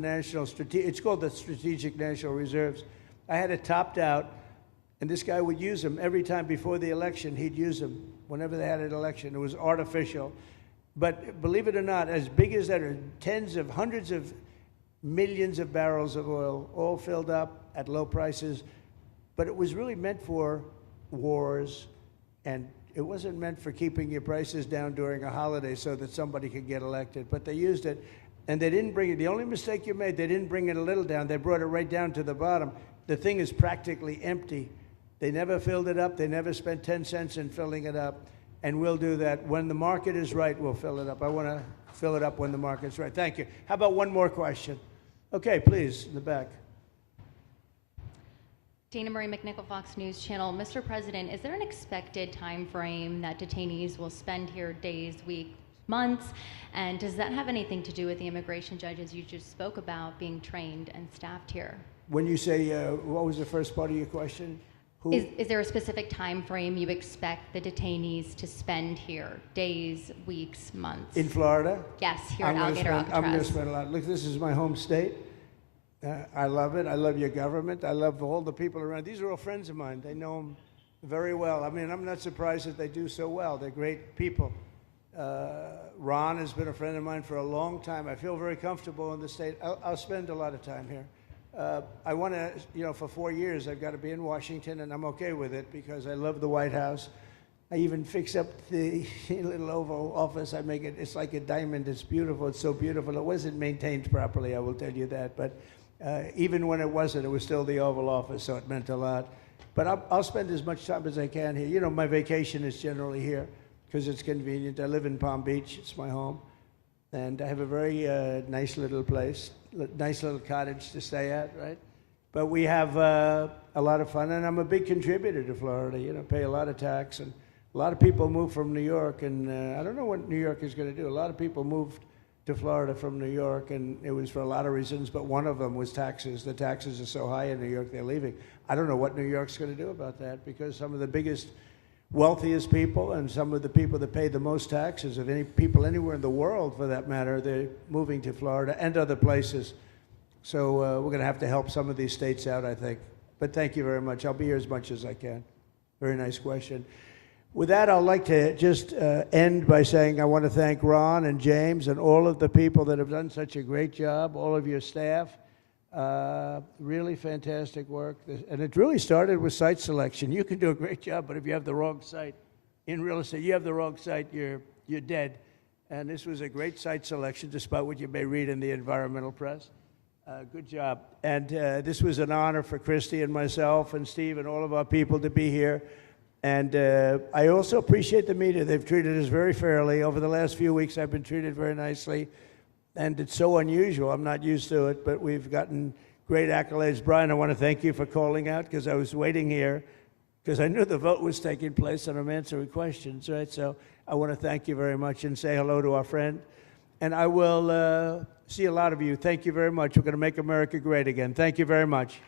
it's called the Strategic National Reserves. I had it topped out, and this guy would use them every time before the election. He'd use them whenever they had an election. It was artificial. But believe it or not, as big as that are tens of hundreds of millions of barrels of oil, all filled up at low prices. But it was really meant for wars, and it wasn't meant for keeping your prices down during a holiday so that somebody could get elected. But they used it, and they didn't bring it. The only mistake you made, they didn't bring it a little down. They brought it right down to the bottom. The thing is practically empty. They never filled it up. They never spent 10 cents in filling it up. And we'll do that. When the market is right, we'll fill it up. I want to fill it up when the market's right. Thank you. How about one more question? Okay, please, in the back. Dana Marie McNichol, Fox News Channel. Mr. President, is there an expected time frame that detainees will spend here, days, weeks, months? And does that have anything to do with the immigration judges you just spoke about being trained and staffed here? When you say, what was the first part of your question? Who? Is there a specific time frame you expect the detainees to spend here? Days, weeks, months? In Florida? Yes, here at Alligator Alcatraz. I'm going to spend a lot. Look, this is my home state. I love it. I love your government. I love all the people around. These are all friends of mine. They know them very well. I mean, I'm not surprised that they do so well. They're great people. Ron has been a friend of mine for a long time. I feel very comfortable in the state. I'll spend a lot of time here. I want to, for 4 years, I've got to be in Washington, and I'm okay with it because I love the White House. I even fix up the little Oval Office. I make it, it's like a diamond. It's beautiful. It's so beautiful. It wasn't maintained properly, I will tell you that. But even when it wasn't, it was still the Oval Office, so it meant a lot. But I'll spend as much time as I can here. My vacation is generally here because it's convenient. I live in Palm Beach. It's my home. And I have a very nice little place, nice little cottage to stay at, right? But we have a lot of fun, and I'm a big contributor to Florida, pay a lot of tax. And a lot of people move from New York, and I don't know what New York is going to do. A lot of people moved to Florida from New York, and it was for a lot of reasons, but one of them was taxes. The taxes are so high in New York, they're leaving. I don't know what New York's going to do about that, because some of the biggest, wealthiest people and some of the people that pay the most taxes of any people anywhere in the world, for that matter, they're moving to Florida and other places. So we're going to have to help some of these states out, I think. But thank you very much. I'll be here as much as I can. Very nice question. With that, I'd like to just end by saying I want to thank Ron and James and all of the people that have done such a great job, all of your staff. Really fantastic work. And it really started with site selection. You can do a great job, but if you have the wrong site in real estate, you have the wrong site, you're dead. And this was a great site selection, despite what you may read in the environmental press. Good job. And this was an honor for Christy and myself and Steve and all of our people to be here. And I also appreciate the media. They've treated us very fairly. Over the last few weeks, I've been treated very nicely. And it's so unusual. I'm not used to it, but we've gotten great accolades. Brian, I want to thank you for calling out, because I was waiting here because I knew the vote was taking place and I'm answering questions, right? So I want to thank you very much and say hello to our friend. And I will see a lot of you. Thank you very much. We're going to make America great again. Thank you very much.